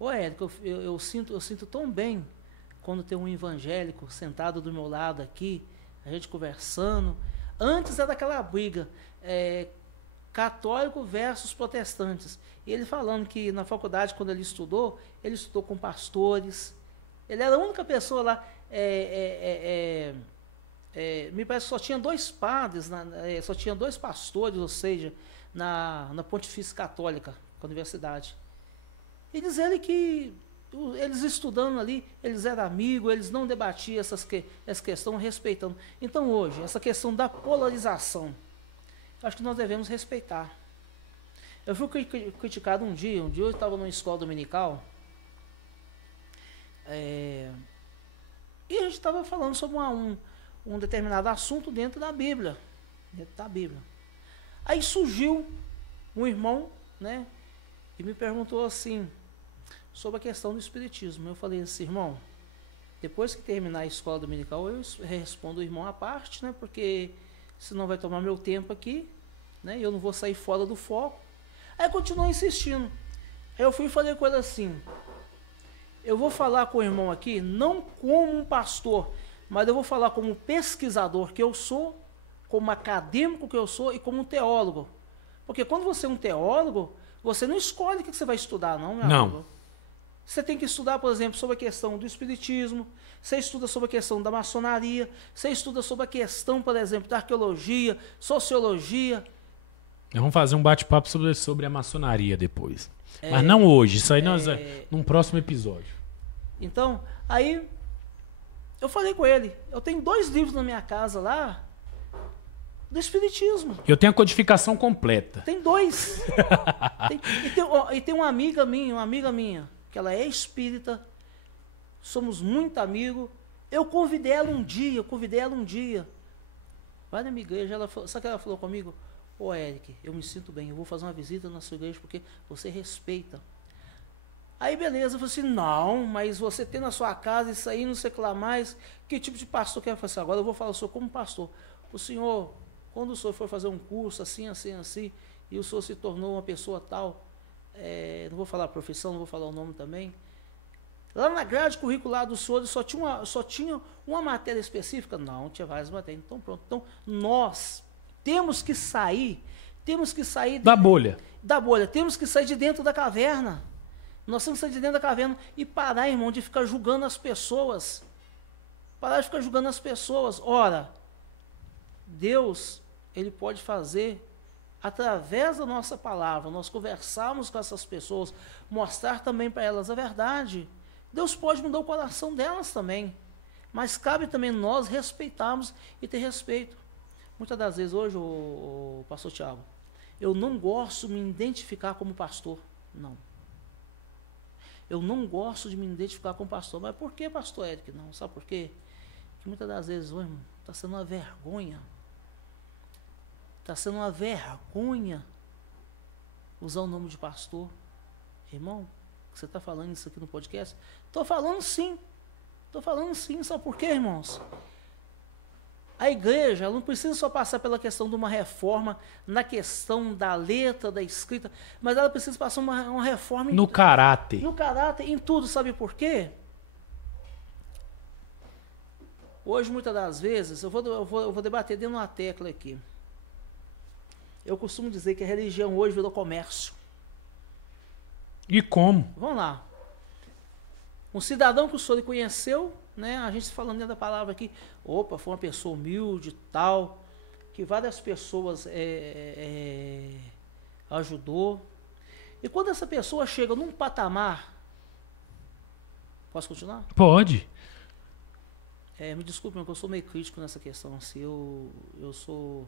ô Érico, eu sinto tão bem quando tem um evangélico sentado do meu lado aqui, a gente conversando. Antes era aquela briga, católico versus protestantes. E ele falando que na faculdade, quando ele estudou com pastores. Ele era a única pessoa lá, me parece que só tinha 2 padres, só tinha 2 pastores, ou seja, na Pontifícia Católica, a universidade. E diz ele que eles estudando ali, eles eram amigos, eles não debatiam essa questão respeitando. Então hoje, essa questão da polarização, acho que nós devemos respeitar. Eu fui criticado um dia eu estava numa escola dominical, e a gente estava falando sobre um determinado assunto dentro da Bíblia. Aí surgiu um irmão, né, e me perguntou assim, sobre a questão do espiritismo. Eu falei assim: irmão, depois que terminar a escola dominical, eu respondo o irmão à parte, né, porque senão vai tomar meu tempo aqui, né, e eu não vou sair fora do foco. Aí continuou insistindo. Aí eu fui e falei com ele assim: eu vou falar com o irmão aqui, não como um pastor, mas eu vou falar como pesquisador que eu sou, como acadêmico que eu sou e como um teólogo. Porque quando você é um teólogo, você não escolhe o que você vai estudar, não, meu amigo. Você tem que estudar, por exemplo, sobre a questão do espiritismo, você estuda sobre a questão da maçonaria, você estuda sobre a questão, por exemplo, da arqueologia, sociologia. Vamos fazer um bate-papo sobre a maçonaria depois. Mas não hoje, isso aí num próximo episódio. Então, aí eu falei com ele, eu tenho 2 livros na minha casa lá, do espiritismo. Eu tenho a codificação completa. Tem 2. E tem uma amiga minha, que ela é espírita, somos muito amigos. Eu convidei ela um dia. Vai na minha igreja, sabe o que ela falou comigo? Ô Eric, eu me sinto bem, eu vou fazer uma visita na sua igreja porque você respeita. Aí beleza, eu falei assim: não, mas você tem na sua casa isso aí, não sei o que lá mais, que tipo de pastor que é? Eu falei assim: agora eu vou falar o senhor como pastor. O senhor, quando o senhor foi fazer um curso assim, e o senhor se tornou uma pessoa tal, não vou falar a profissão, não vou falar o nome também, lá na grade curricular do senhor só tinha uma matéria específica? Não, tinha várias matérias. Então pronto, então nós temos que sair da bolha, temos que sair de dentro da caverna. Nós temos que sair de dentro da caverna e parar, irmão, de ficar julgando as pessoas. Ora, Deus, Ele pode fazer através da nossa palavra, nós conversarmos com essas pessoas, mostrar também para elas a verdade. Deus pode mudar o coração delas também, mas cabe também nós respeitarmos e ter respeito. Muitas das vezes hoje, o pastor Tiago, eu não gosto de me identificar como pastor, não. Eu não gosto de me identificar como pastor. Mas por que, pastor Eric? Não, sabe por quê? Porque muitas das vezes, irmão, está sendo uma vergonha. Está sendo uma vergonha usar o nome de pastor. Irmão, você está falando isso aqui no podcast? Estou falando sim. Sabe por quê, irmãos? A igreja ela não precisa só passar pela questão de uma reforma na questão da letra, da escrita, mas ela precisa passar uma reforma No caráter. no caráter, em tudo. Sabe por quê? Hoje, muitas das vezes, eu vou debater dentro de uma tecla aqui. Eu costumo dizer que a religião hoje virou comércio. E como? Vamos lá. Um cidadão que o senhor conheceu, né? A gente falando dentro da palavra aqui, opa, foi uma pessoa humilde, tal, que várias pessoas ajudou. E quando essa pessoa chega num patamar, posso continuar? Pode. Me desculpe, mas eu sou meio crítico nessa questão, assim, eu sou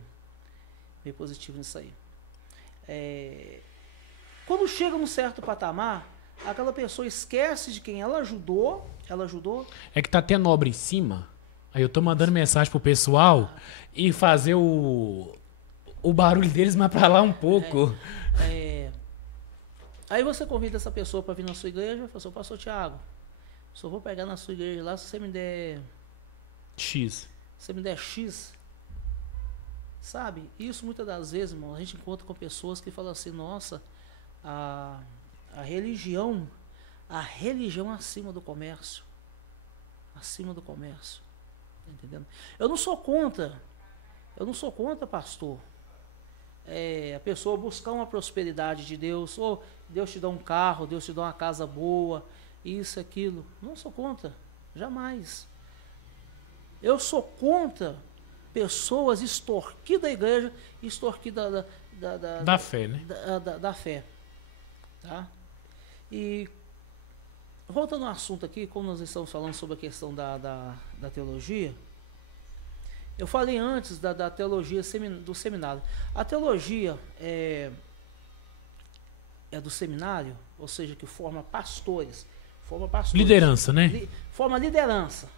meio positivo nisso aí. Quando chega num certo patamar, aquela pessoa esquece de quem ela ajudou. É que tá tendo obra em cima. Aí eu tô mandando mensagem pro pessoal e fazer o barulho deles mais pra lá um pouco. Aí você convida essa pessoa para vir na sua igreja e fala assim, pastor Thiago, só vou pegar na sua igreja lá se você me der X. Sabe? Isso muitas das vezes, irmão, a gente encontra com pessoas que falam assim, nossa, a religião acima do comércio. Acima do comércio. Tá entendendo? Eu não sou contra, pastor. A pessoa buscar uma prosperidade de Deus, ou Deus te dá um carro, Deus te dá uma casa boa, isso, aquilo. Não sou contra, jamais. Eu sou contra pessoas extorquir da igreja, extorquir da fé, né? Da fé. Tá? E voltando ao assunto aqui, como nós estamos falando sobre a questão da teologia, eu falei antes da teologia do seminário. A teologia é do seminário, ou seja, que forma pastores. Liderança, né? Forma liderança.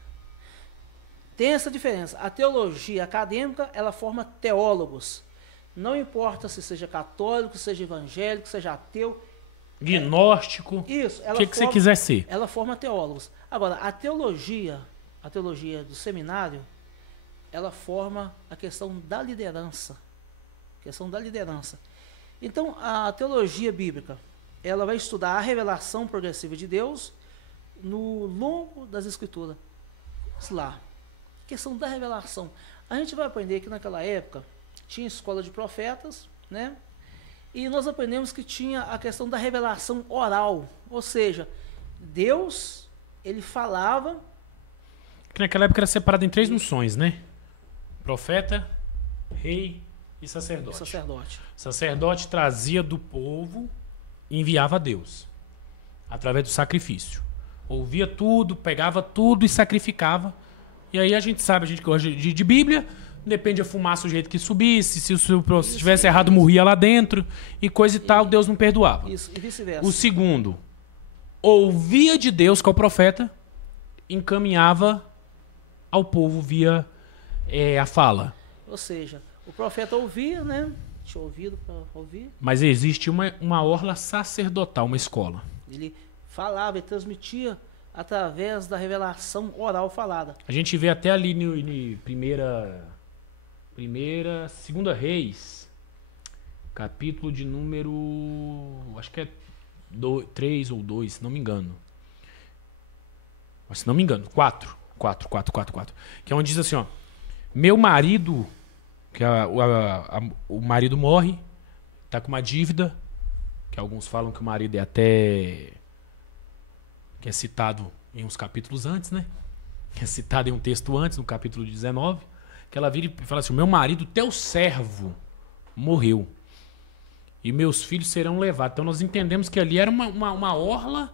Tem essa diferença. A teologia acadêmica, ela forma teólogos. Não importa se seja católico, seja evangélico, seja ateu. Gnóstico. Isso. O que você quiser ser. Ela forma teólogos. Agora, a teologia do seminário, ela forma a questão da liderança. Então, a teologia bíblica, ela vai estudar a revelação progressiva de Deus no longo das Escrituras. Vamos lá. Questão da revelação. A gente vai aprender que naquela época tinha escola de profetas, né? E nós aprendemos que tinha a questão da revelação oral, ou seja, Deus, ele falava. Que naquela época era separado em 3 unções, né? Profeta, rei e sacerdote. Sacerdote trazia do povo e enviava a Deus através do sacrifício. Ouvia tudo, pegava tudo e sacrificava. E aí a gente sabe, a gente gosta de Bíblia, depende da fumaça, o jeito que subisse, se estivesse errado, morria lá dentro, e coisa e tal, Deus não perdoava. Isso, e vice-versa. O segundo, ouvia de Deus, que é o profeta, encaminhava ao povo via a fala. Ou seja, o profeta ouvia, né? Tinha ouvido para ouvir. Mas existe uma orla sacerdotal, uma escola. Ele falava e transmitia através da revelação oral falada. A gente vê até ali no Segunda Reis, capítulo de número, acho que é 3 ou 2, se não me engano. Se não me engano, 4. Que é onde diz assim, ó, meu marido, que o marido morre, tá com uma dívida, que alguns falam que o marido é até... que é citado em uns capítulos antes, né? Que é citado em um texto antes, no capítulo 19, que ela vira e fala assim, meu marido, teu servo, morreu, e meus filhos serão levados. Então nós entendemos que ali era uma orla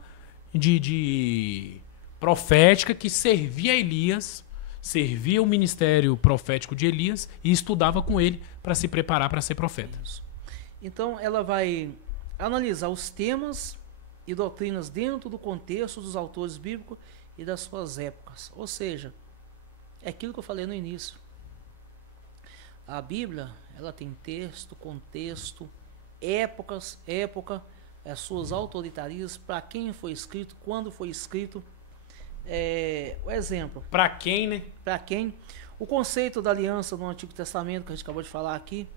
de profética que servia a Elias, servia o ministério profético de Elias e estudava com ele para se preparar para ser profeta. Então ela vai analisar os temas e doutrinas dentro do contexto dos autores bíblicos e das suas épocas. Ou seja, é aquilo que eu falei no início. A Bíblia, ela tem texto, contexto, época, as suas autoritarias, para quem foi escrito, quando foi escrito. O exemplo. Para quem, né? Para quem. o conceito da aliança no Antigo Testamento, que a gente acabou de falar aqui.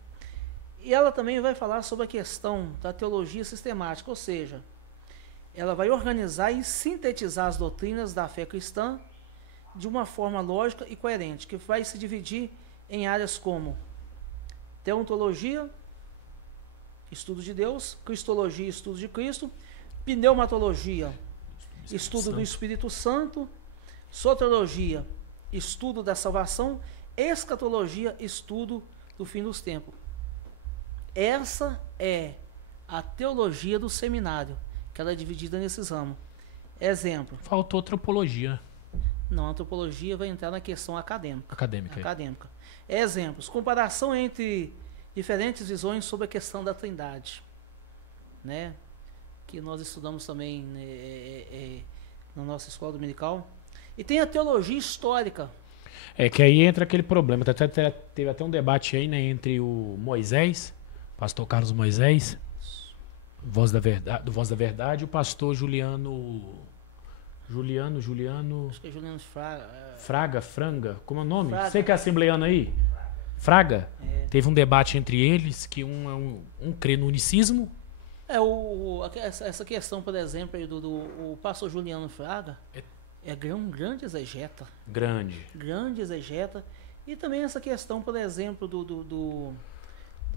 E ela também vai falar sobre a questão da teologia sistemática, ou seja, ela vai organizar e sintetizar as doutrinas da fé cristã de uma forma lógica e coerente, que vai se dividir em áreas como teontologia, estudo de Deus; cristologia, estudo de Cristo; pneumatologia, estudo do Espírito Santo; soteriologia, estudo da salvação; escatologia, estudo do fim dos tempos. Essa é a teologia do seminário, que ela é dividida nesses ramos. Exemplo. Faltou antropologia. Não, a antropologia vai entrar na questão acadêmica. Acadêmica. Exemplos. Comparação entre diferentes visões sobre a questão da Trindade, né? Que nós estudamos também na nossa escola dominical. E tem a teologia histórica. É que aí entra aquele problema. Teve até um debate aí, né, entre o Moisés, pastor Carlos Moisés, Voz da Verdade, e o pastor Juliano. Acho que é Juliano Franga, como é o nome? Fraga. Você que é assembleiano aí? Fraga? É. Teve um debate entre eles, que um crê no unicismo. Essa questão, por exemplo, aí do pastor Juliano Fraga é um grande exegeta. Grande exegeta. E também essa questão, por exemplo, do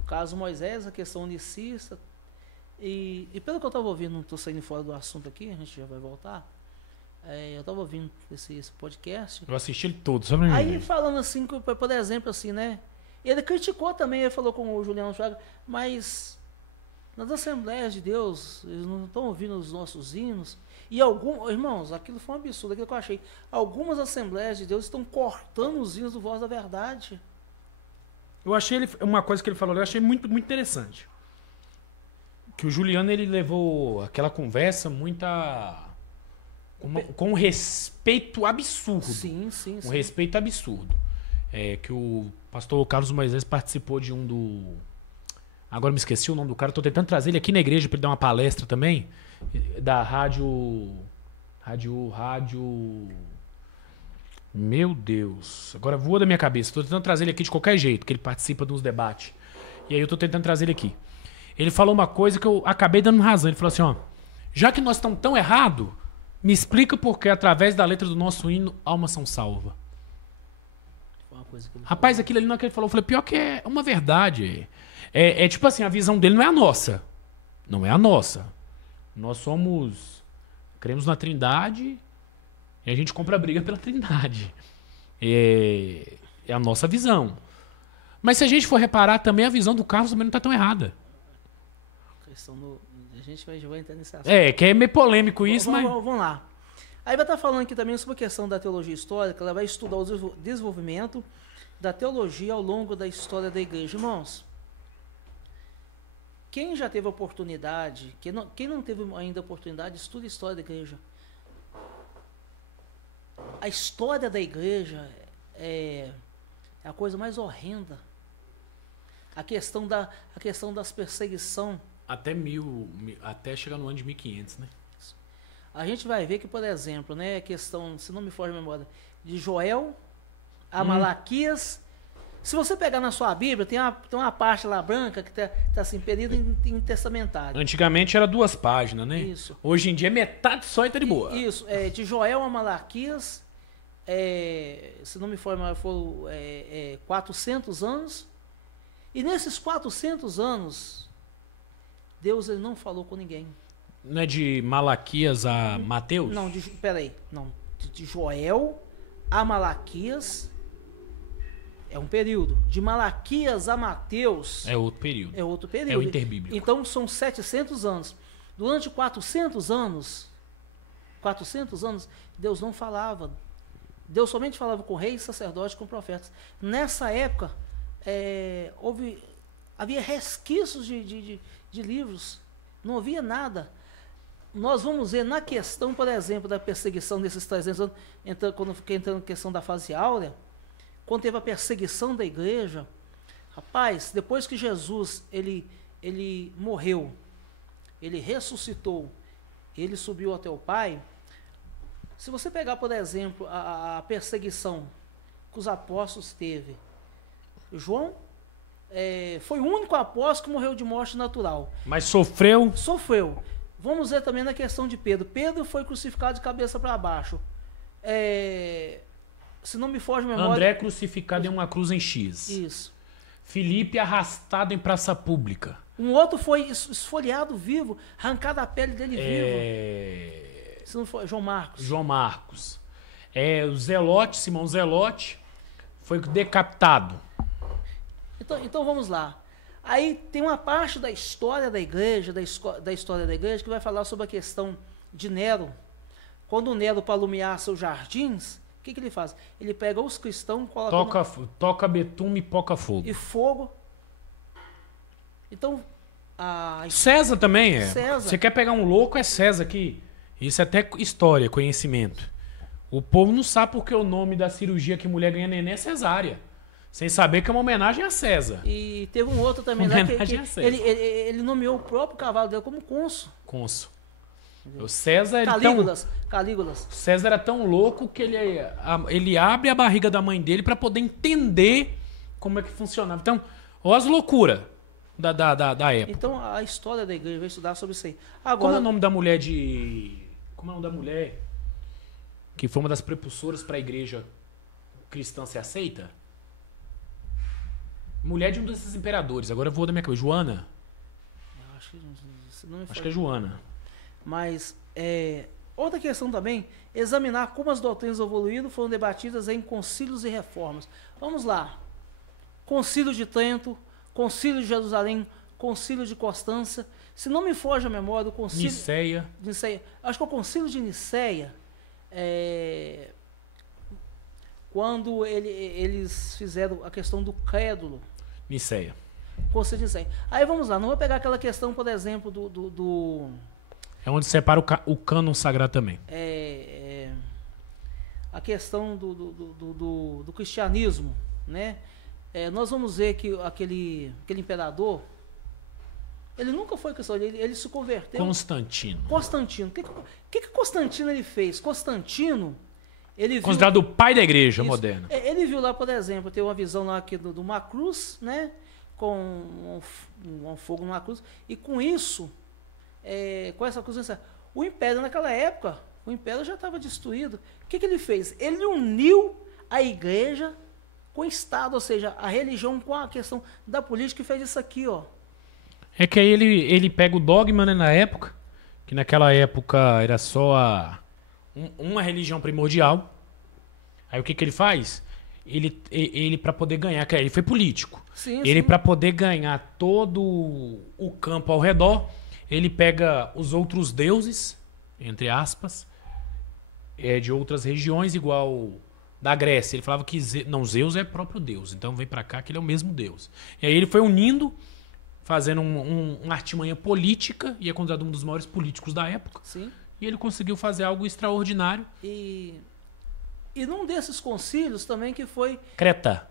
caso Moisés, a questão unicista. E pelo que eu estava ouvindo, não estou saindo fora do assunto aqui, a gente já vai voltar. Eu estava ouvindo esse podcast. Eu assisti ele todo, só pra mim. Aí falando assim, por exemplo, assim, né? Ele criticou também, ele falou com o Juliano Fraga, mas nas Assembleias de Deus, eles não estão ouvindo os nossos hinos. E irmãos, aquilo foi um absurdo, aquilo que eu achei. Algumas Assembleias de Deus estão cortando os hinos do Voz da Verdade. Eu achei uma coisa que ele falou, eu achei muito, muito interessante. Que o Juliano, ele levou aquela conversa com um respeito absurdo. Sim. Um respeito absurdo. Que o pastor Carlos Moisés participou de agora me esqueci o nome do cara, estou tentando trazer ele aqui na igreja para ele dar uma palestra também, da rádio... Meu Deus, agora voa da minha cabeça. Estou tentando trazer ele aqui de qualquer jeito, que ele participa dos debates. E aí eu estou tentando trazer ele aqui. Ele falou uma coisa que eu acabei dando razão. Ele falou assim, ó, já que nós estamos tão errados, me explica por que através da letra do nosso hino, almas são salvas. Rapaz, aquilo ali não é que ele falou. Eu falei, pior que é uma verdade. É tipo assim, a visão dele não é a nossa. Não é a nossa. Nós cremos na Trindade e a gente compra a briga pela Trindade. É a nossa visão. Mas se a gente for reparar, também a visão do Carlos também não está tão errada. A gente vai entrar nesse assunto. Que é meio polêmico isso, mas... Vamos lá. Aí vai estar falando aqui também sobre a questão da teologia histórica. Ela vai estudar o desenvolvimento da teologia ao longo da história da igreja. Irmãos, quem já teve oportunidade, quem não teve ainda oportunidade, estuda a história da igreja. A história da igreja é a coisa mais horrenda. A questão das perseguições. Até chegar no ano de 1500, né? A gente vai ver que, por exemplo, né, a questão, se não me foge a memória, de Joel a Malaquias. Se você pegar na sua Bíblia, tem uma parte lá branca que está assim, período intertestamentário. Antigamente era 2 páginas, né? Isso. Hoje em dia é metade só e tá de boa. Isso, de Joel a Malaquias, se não me foge a memória, foram 400 anos. E nesses 400 anos, Deus ele não falou com ninguém. Não é de Malaquias a Mateus? Não, peraí. Não, de Joel a Malaquias é um período. De Malaquias a Mateus é outro período. É o interbíblico. Então são 700 anos. Durante 400 anos, Deus não falava. Deus somente falava com reis, sacerdotes, com profetas. Nessa época, havia resquícios de livros. Não havia nada. Nós vamos ver na questão, por exemplo, da perseguição desses 300 anos, quando fiquei entrando na questão da fase áurea, quando teve a perseguição da igreja, rapaz, depois que Jesus ele morreu, ele ressuscitou, ele subiu até o Pai. Se você pegar, por exemplo, a perseguição que os apóstolos teve. João foi o único apóstolo que morreu de morte natural. Mas sofreu? Sofreu. Vamos ver também na questão de Pedro. Pedro foi crucificado de cabeça para baixo. Se não me foge a memória... André crucificado em uma cruz em X. Isso. Felipe arrastado em praça pública. Um outro foi esfoliado vivo, arrancado a pele dele vivo. Se não for, João Marcos. João Marcos. O Zelote, Simão Zelote, foi decapitado. Então vamos lá. Aí tem uma parte da história da igreja, da história da igreja, que vai falar sobre a questão de Nero. Quando Nero, para iluminar seus jardins, o que ele faz? Ele pega os cristãos, coloca toca betume e poca fogo. E fogo. Então, César também é. César. Você quer pegar um louco, é César aqui. Isso é até história, conhecimento. O povo não sabe porque o nome da cirurgia que mulher ganha neném é cesárea. Sem saber que é uma homenagem a César. E teve um outro também lá que ele nomeou o próprio cavalo dele como cônsul. Cônsul. O César Calígulas. César era tão louco que ele abre a barriga da mãe dele para poder entender como é que funcionava. Então, olha as loucuras da época. Então, a história da igreja vai estudar sobre isso aí. Agora, como é o nome da mulher Como é o nome da mulher que foi uma das prepulsoras para a igreja cristã ser aceita? Mulher de um desses imperadores. Agora eu vou da minha cabeça. Joana? Acho que é Joana. Mas, outra questão também, examinar como as doutrinas evoluíram foram debatidas em concílios e reformas. Vamos lá. Concílio de Trento, Concílio de Jerusalém, Concílio de Constância. Se não me foge a memória, o Concílio... Niceia. Acho que o Concílio de Niceia, quando eles fizeram a questão do crédulo. Niceia. Concílio de Niceia. Aí vamos lá, não vou pegar aquela questão, por exemplo, do é onde separa o cânon sagrado também. A questão do cristianismo, né? Nós vamos ver que aquele imperador, ele nunca foi cristão, ele se converteu. Constantino. O que Constantino ele fez? Constantino, ele viu, considerado o pai da igreja moderna. Ele viu lá, por exemplo, tem uma visão lá aqui de uma cruz, né? Com um fogo numa cruz, e com isso, com essa cruz, o império naquela época, o império já estava destruído. O que ele fez? Ele uniu a igreja com o Estado, ou seja, a religião com a questão da política, e fez isso aqui, ó. É que aí ele pega o dogma, né, na época, que naquela época era só uma religião primordial. Aí o que ele faz? Ele para poder ganhar, ele foi político. Ele para poder ganhar todo o campo ao redor, ele pega os outros deuses, entre aspas, de outras regiões, igual da Grécia. Ele falava que Zeus é próprio Deus, então vem para cá que ele é o mesmo Deus. E aí ele foi unindo, fazendo uma artimanha política, e é considerado um dos maiores políticos da época. Sim. E ele conseguiu fazer algo extraordinário. E num desses concílios também que foi... Creta.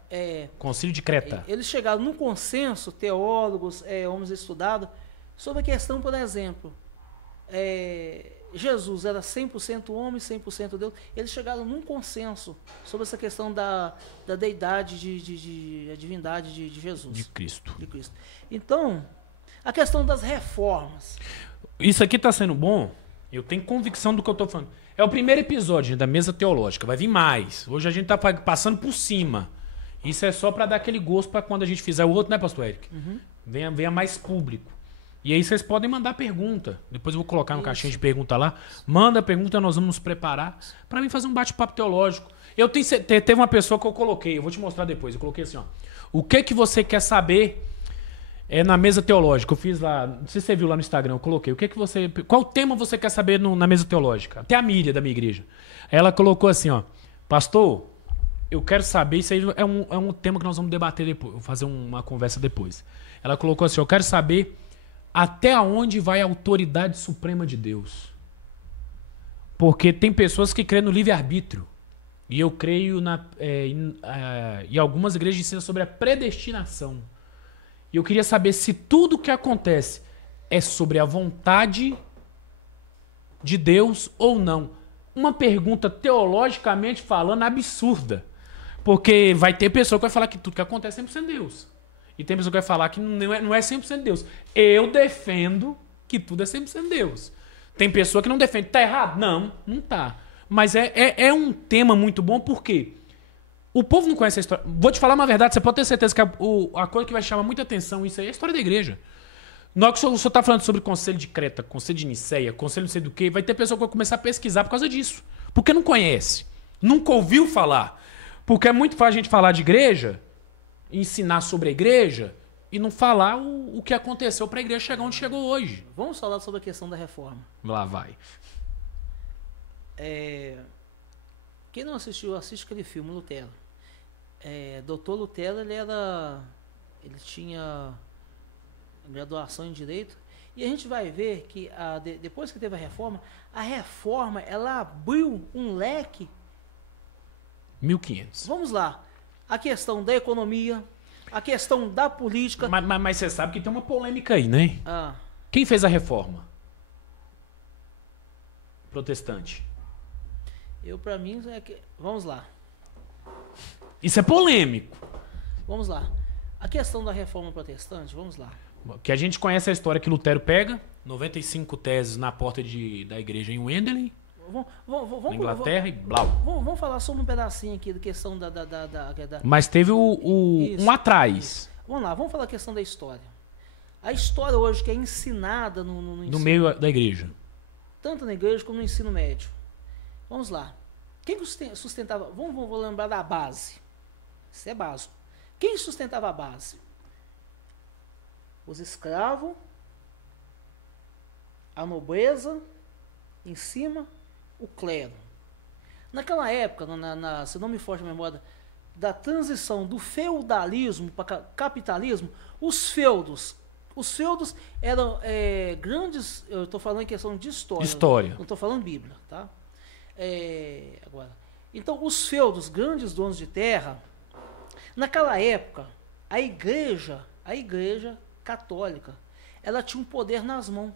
Concílio de Creta. Eles chegaram num consenso, teólogos, homens estudados, sobre a questão, por exemplo, Jesus era 100% homem, 100% Deus. Eles chegaram num consenso sobre essa questão da deidade, a divindade de Jesus. De Cristo. Então, a questão das reformas. Isso aqui está sendo bom. Eu tenho convicção do que eu estou falando. É o primeiro episódio da mesa teológica. Vai vir mais. Hoje a gente está passando por cima. Isso é só para dar aquele gosto para quando a gente fizer o outro, né, pastor Eric? Uhum. Venha mais público. E aí vocês podem mandar pergunta. Depois eu vou colocar no caixinha de pergunta lá. Manda pergunta, nós vamos nos preparar para mim fazer um bate-papo teológico. Teve uma pessoa que eu coloquei, eu vou te mostrar depois. Eu coloquei assim, ó. O que você quer saber na mesa teológica? Eu fiz lá, não sei se você viu lá no Instagram, eu coloquei. Qual tema você quer saber na mesa teológica? Até a Miriam da minha igreja. Ela colocou assim, ó. Pastor, eu quero saber, isso aí é um tema que nós vamos debater depois, vou fazer uma conversa depois. Ela colocou assim, eu quero saber até onde vai a autoridade suprema de Deus. Porque tem pessoas que creem no livre-arbítrio. E eu creio e algumas igrejas ensinam sobre a predestinação. E eu queria saber se tudo que acontece é sobre a vontade de Deus ou não. Uma pergunta teologicamente falando absurda. Porque vai ter pessoa que vai falar que tudo que acontece é 100% Deus. E tem pessoa que vai falar que não é 100% Deus. Eu defendo que tudo é 100% Deus. Tem pessoa que não defende. Tá errado? Não, não tá. Mas é um tema muito bom porque o povo não conhece a história. Vou te falar uma verdade, você pode ter certeza que a coisa que vai chamar muita atenção isso aí é a história da igreja. Na hora que o senhor está falando sobre conselho de Creta, conselho de Niceia, conselho não sei do que, vai ter pessoa que vai começar a pesquisar por causa disso. Porque não conhece. Nunca ouviu falar. Porque é muito fácil a gente falar de igreja, ensinar sobre a igreja e não falar o que aconteceu para a igreja chegar onde chegou hoje. Vamos falar sobre a questão da reforma. Lá vai. Quem não assistiu, assiste aquele filme, Lutero. Doutor Lutero, ele tinha graduação em Direito. E a gente vai ver que depois que teve a reforma ela abriu um leque. 1500. Vamos lá. A questão da economia, a questão da política. Mas você sabe que tem uma polêmica aí, né? Ah, Quem fez a reforma? Protestante. Para mim, vamos lá. Isso é polêmico. Vamos lá. A questão da reforma protestante, vamos lá. Que a gente conhece a história que Lutero pega, 95 teses na porta da igreja em Wendell, na Inglaterra, e blau. Vamos falar sobre um pedacinho aqui da questão da Mas teve Isso, um atrás. isso. Vamos lá, vamos falar a questão da história. A história hoje que é ensinada no No ensino, meio da igreja. tanto na igreja como no ensino médio. Vamos lá. Quem sustentava... Vou lembrar da base. Isso é básico. Quem sustentava a base? Os escravos, a nobreza, em cima, o clero. Naquela época, se não me foge a memória, da transição do feudalismo para capitalismo, os feudos eram grandes, eu estou falando em questão de história. Não estou falando Bíblia, tá? Agora, então, os feudos, grandes donos de terra, naquela época, a igreja católica, ela tinha um poder nas mãos.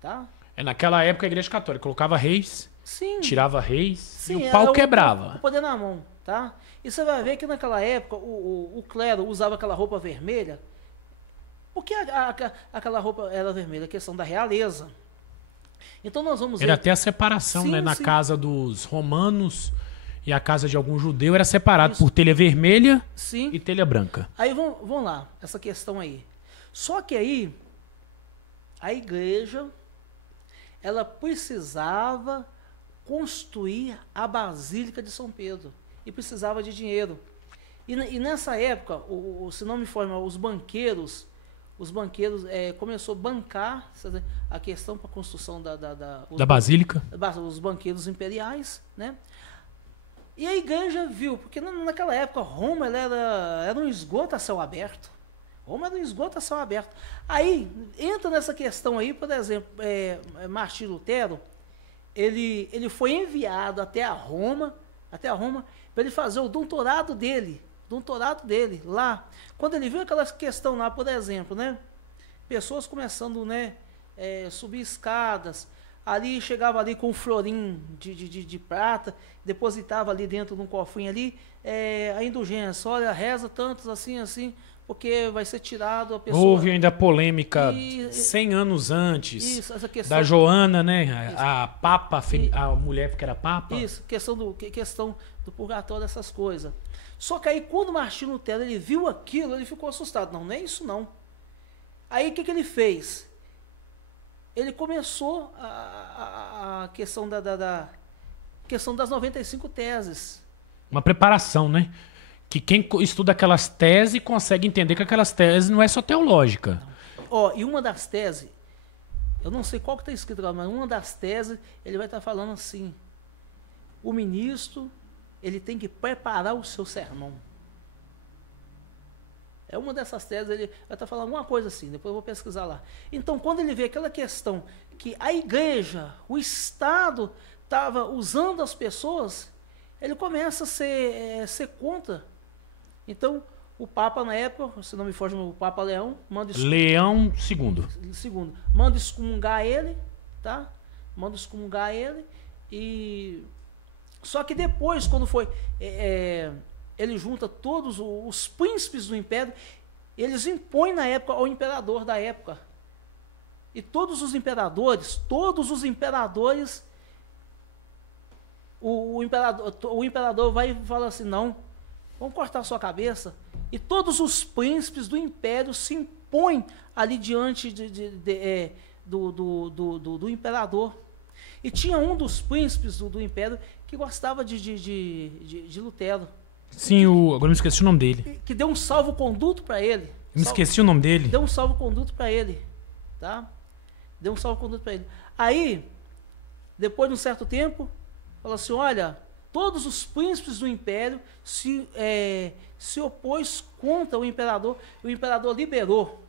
Tá? Naquela época a igreja católica colocava reis, Sim. tirava reis Sim, e o pau quebrava. O poder na mão, tá? E você vai ver que naquela época o clero usava aquela roupa vermelha. Por que aquela roupa era vermelha? A questão da realeza. Então nós vamos ver... Era até a separação, Sim, né? Na sim. casa dos romanos e a casa de algum judeu era separado Isso. por telha vermelha Sim. e telha branca. Aí vamos lá, essa questão aí. Só que aí, a igreja, ela precisava construir a Basílica de São Pedro. E precisava de dinheiro. E nessa época, se não me informa, os banqueiros começou a bancar a questão para a construção Da Basílica. os banqueiros imperiais, né? E a igreja viu, porque naquela época Roma ela era um esgoto a céu aberto. Aí entra nessa questão aí, por exemplo, Martim Lutero, ele foi enviado até Roma, para ele fazer o doutorado dele lá. Quando ele viu aquela questão lá, por exemplo, né? Pessoas começando, né, subir escadas, ali chegava ali com um florim de prata, depositava ali dentro de um cofrinho ali, a indulgência, olha, reza tantos assim, porque vai ser tirado a pessoa. Houve ainda polêmica 100 anos antes essa questão, da Joana, né? A papa, a mulher porque era papa. Isso, questão do purgatório, essas coisas. Só que aí quando Martim Lutero ele viu aquilo, ele ficou assustado. Não é isso não. Aí o que ele fez? Ele começou a questão questão das 95 teses. Uma preparação, né? Que quem estuda aquelas teses consegue entender que aquelas teses não é só teológica. E uma das teses, eu não sei qual que está escrito lá, mas uma das teses, ele vai estar falando assim: o ministro, ele tem que preparar o seu sermão. É uma dessas teses, ele vai estar falando alguma coisa assim, depois eu vou pesquisar lá. Então, quando ele vê aquela questão que a igreja, o Estado, estava usando as pessoas, ele começa a ser contra. Então, o Papa, na época, se não me foge, o Papa Leão, Leão II. Manda excomungar ele, tá? E Só que depois, quando foi... ele junta todos os príncipes do império, eles impõem na época ao imperador da época. E todos os imperadores, o imperador vai e fala assim, não, vamos cortar a sua cabeça. E todos os príncipes do império se impõem ali diante do imperador. E tinha um dos príncipes do império que gostava de Lutero. Sim, agora eu me esqueci o nome dele. Que deu um salvo-conduto para ele. Eu me esqueci o nome dele. Deu um salvo-conduto para ele. Tá? Deu um salvo-conduto para ele. Aí, depois de um certo tempo, falou assim, olha, todos os príncipes do império se opôs contra o imperador. O imperador liberou,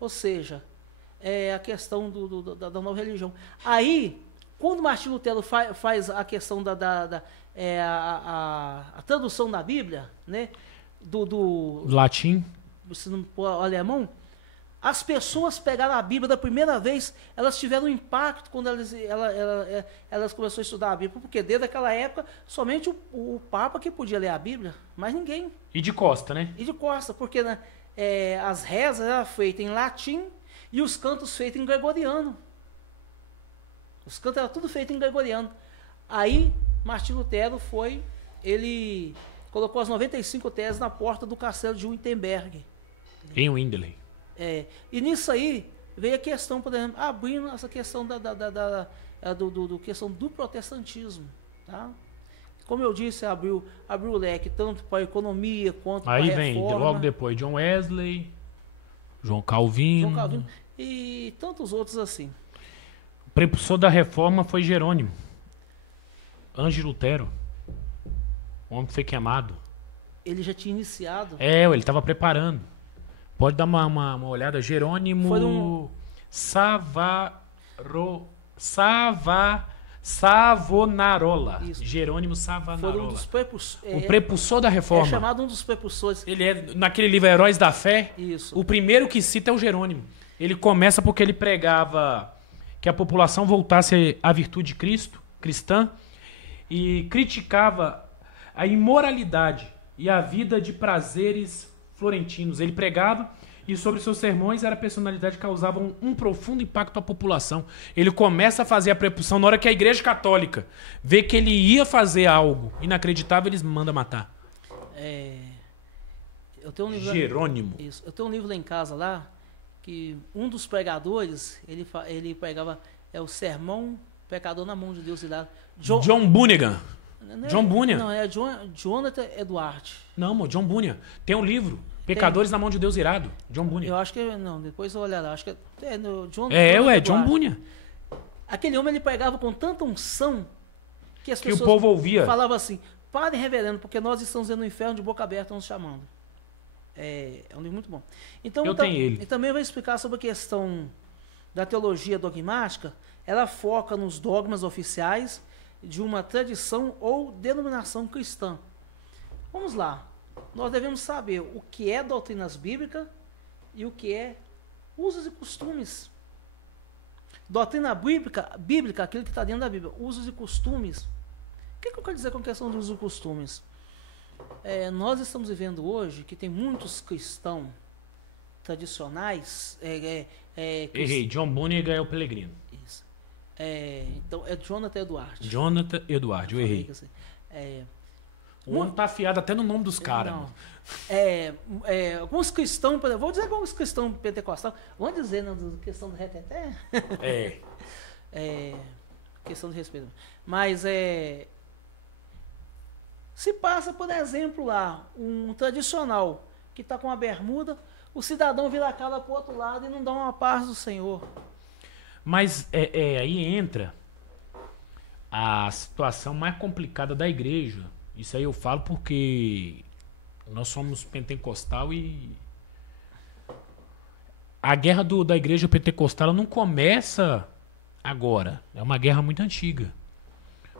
ou seja, a questão da nova religião. Aí, quando Martinho Lutero faz a questão a tradução da Bíblia, né, do latim, se não for alemão, as pessoas pegaram a Bíblia da primeira vez, elas tiveram um impacto quando elas começaram a estudar a Bíblia, porque desde aquela época, somente o Papa que podia ler a Bíblia, mas ninguém. E de costa, né? E de costa, porque né, as rezas eram feitas em latim e os cantos feitos em gregoriano. Os cantos eram tudo feito em gregoriano. Aí, Martinho Lutero ele colocou as 95 teses na porta do castelo de Wittenberg. Em Windley. E nisso aí veio a questão, por exemplo, abrindo essa questão questão do protestantismo, tá? Como eu disse, abriu o leque tanto para a economia quanto para a reforma. Aí vem logo depois John Wesley, João Calvino e tantos outros assim. O precursor da reforma foi Jerônimo, Anjo Lutero, o homem que foi queimado. Ele já tinha iniciado. Ele estava preparando. Pode dar uma olhada. Jerônimo Savonarola. Isso. Jerônimo Savonarola. Foi um dos o precursor da reforma. É chamado um dos precursores. Ele naquele livro Heróis da Fé. Isso. O primeiro que cita é o Jerônimo. Ele começa porque ele pregava que a população voltasse à virtude de Cristo, cristã, e criticava a imoralidade e a vida de prazeres florentinos. Ele pregava e sobre seus sermões era a personalidade que causava um profundo impacto à população. Ele começa a fazer a prepulsão na hora que a Igreja Católica vê que ele ia fazer algo inacreditável, eles mandam matar. Eu tenho um livro, Jerônimo. Isso. Eu tenho um livro lá em casa lá que um dos pregadores ele pregava o sermão Pecador na Mão de Deus e lá. John Bunyan. John Bunyan. Não, é Jonathan Edwards. Não, John Bunyan. Tem um livro, Pecadores na Mão de Deus Irado. John Bunyan. Eu acho que não, depois eu vou olhar lá. Acho que John Bunyan. Aquele homem ele pregava com tanta unção que as pessoas o povo ouvia. Falavam assim: "Parem, reverendo, porque nós estamos no inferno de boca aberta nos chamando." É um livro muito bom. Então, eu tenho ele. E também vai explicar sobre a questão da teologia dogmática. Ela foca nos dogmas oficiais de uma tradição ou denominação cristã. Vamos lá. Nós devemos saber o que é doutrinas bíblicas e o que é usos e costumes. Doutrina bíblica, aquilo que está dentro da Bíblia, usos e costumes. O que eu quero dizer com a questão dos usos e costumes? Nós estamos vivendo hoje que tem muitos cristãos tradicionais. Errei, John Bunyan é o Pelegrino. Isso. Então é Jonathan Edwards. Jonathan Edwards, eu errei. O homem tá afiado até no nome dos caras. Alguns cristãos, vou dizer alguns cristãos pentecostais, vamos dizer na questão do reteté. Questão de respeito. Mas se passa, por exemplo, lá, um tradicional que está com a bermuda, o cidadão vira a cara para o outro lado e não dá uma paz do Senhor. Mas aí entra a situação mais complicada da igreja. Isso aí eu falo porque nós somos pentecostal e a guerra da igreja pentecostal não começa agora. É uma guerra muito antiga.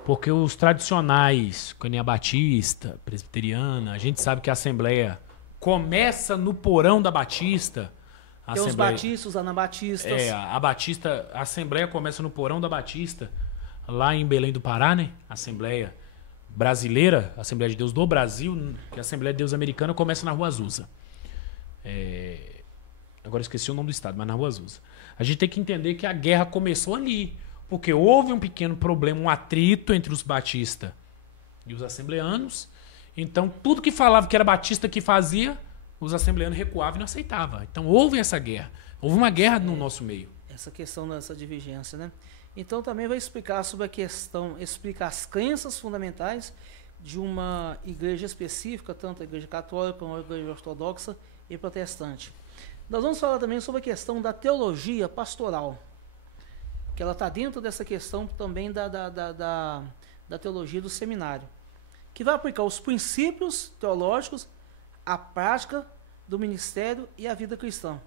Porque os tradicionais, Coninha Batista, Presbiteriana, a gente sabe que a Assembleia começa no porão da Batista. Tem os batistas, os anabatistas. A Assembleia começa no porão da Batista, lá em Belém do Pará, né? A Assembleia. brasileira, a Assembleia de Deus do Brasil, que é a Assembleia de Deus americana, começa na Rua Azusa. Agora eu esqueci o nome do estado, mas na Rua Azusa. A gente tem que entender que a guerra começou ali, porque houve um pequeno problema, um atrito entre os batistas e os assembleanos. Então, tudo que falava que era batista que fazia, os assembleanos recuavam e não aceitavam. Então, houve essa guerra. Houve uma guerra no nosso meio. Essa questão dessa divergência, né? Então, também vai explicar sobre a questão, explica as crenças fundamentais de uma igreja específica, tanto a igreja católica como a igreja ortodoxa e protestante. Nós vamos falar também sobre a questão da teologia pastoral, que ela está dentro dessa questão também da teologia do seminário, que vai aplicar os princípios teológicos à prática do ministério e à vida cristã,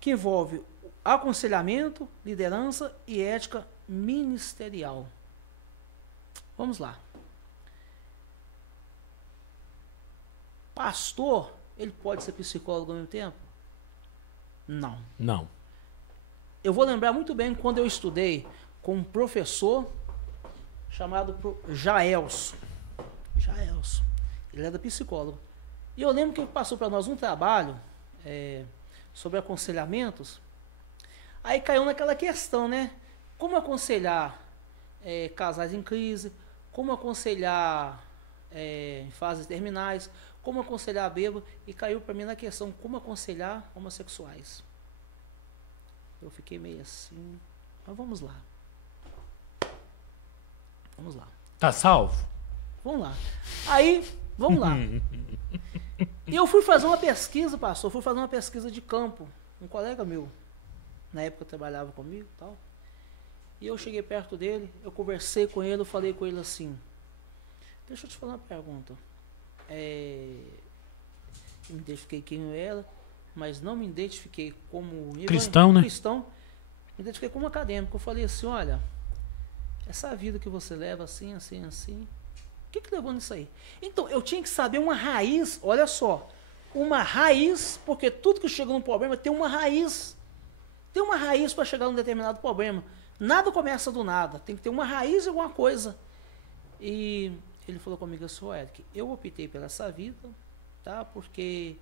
que envolve aconselhamento, liderança e ética ministerial. Vamos lá. Pastor, ele pode ser psicólogo ao mesmo tempo? Não. Não. Eu vou lembrar muito bem quando eu estudei com um professor chamado Jaelso. Jaelso. Ele era psicólogo. E eu lembro que ele passou para nós um trabalho sobre aconselhamentos. Aí caiu naquela questão, né? Como aconselhar casais em crise, como aconselhar em fases terminais, como aconselhar bêbado, e caiu para mim na questão como aconselhar homossexuais. Eu fiquei meio assim, mas vamos lá. Vamos lá. Tá salvo? Vamos lá. Aí, vamos lá. E eu fui fazer uma pesquisa, pastor, fui fazer uma pesquisa de campo. Um colega meu, na época trabalhava comigo e tal. E eu cheguei perto dele, eu conversei com ele, eu falei com ele assim, deixa eu te falar uma pergunta. Eu me identifiquei quem eu era, mas não me identifiquei como cristão, né? Cristão, me identifiquei como acadêmico. Eu falei assim, olha, essa vida que você leva assim, assim, assim, o que levou nisso aí? Então, eu tinha que saber uma raiz, olha só, uma raiz, porque tudo que chega num problema tem uma raiz. Tem uma raiz para chegar num determinado problema. Nada começa do nada, tem que ter uma raiz de alguma coisa. E ele falou comigo assim, Eric, eu optei pela essa vida, tá? Porque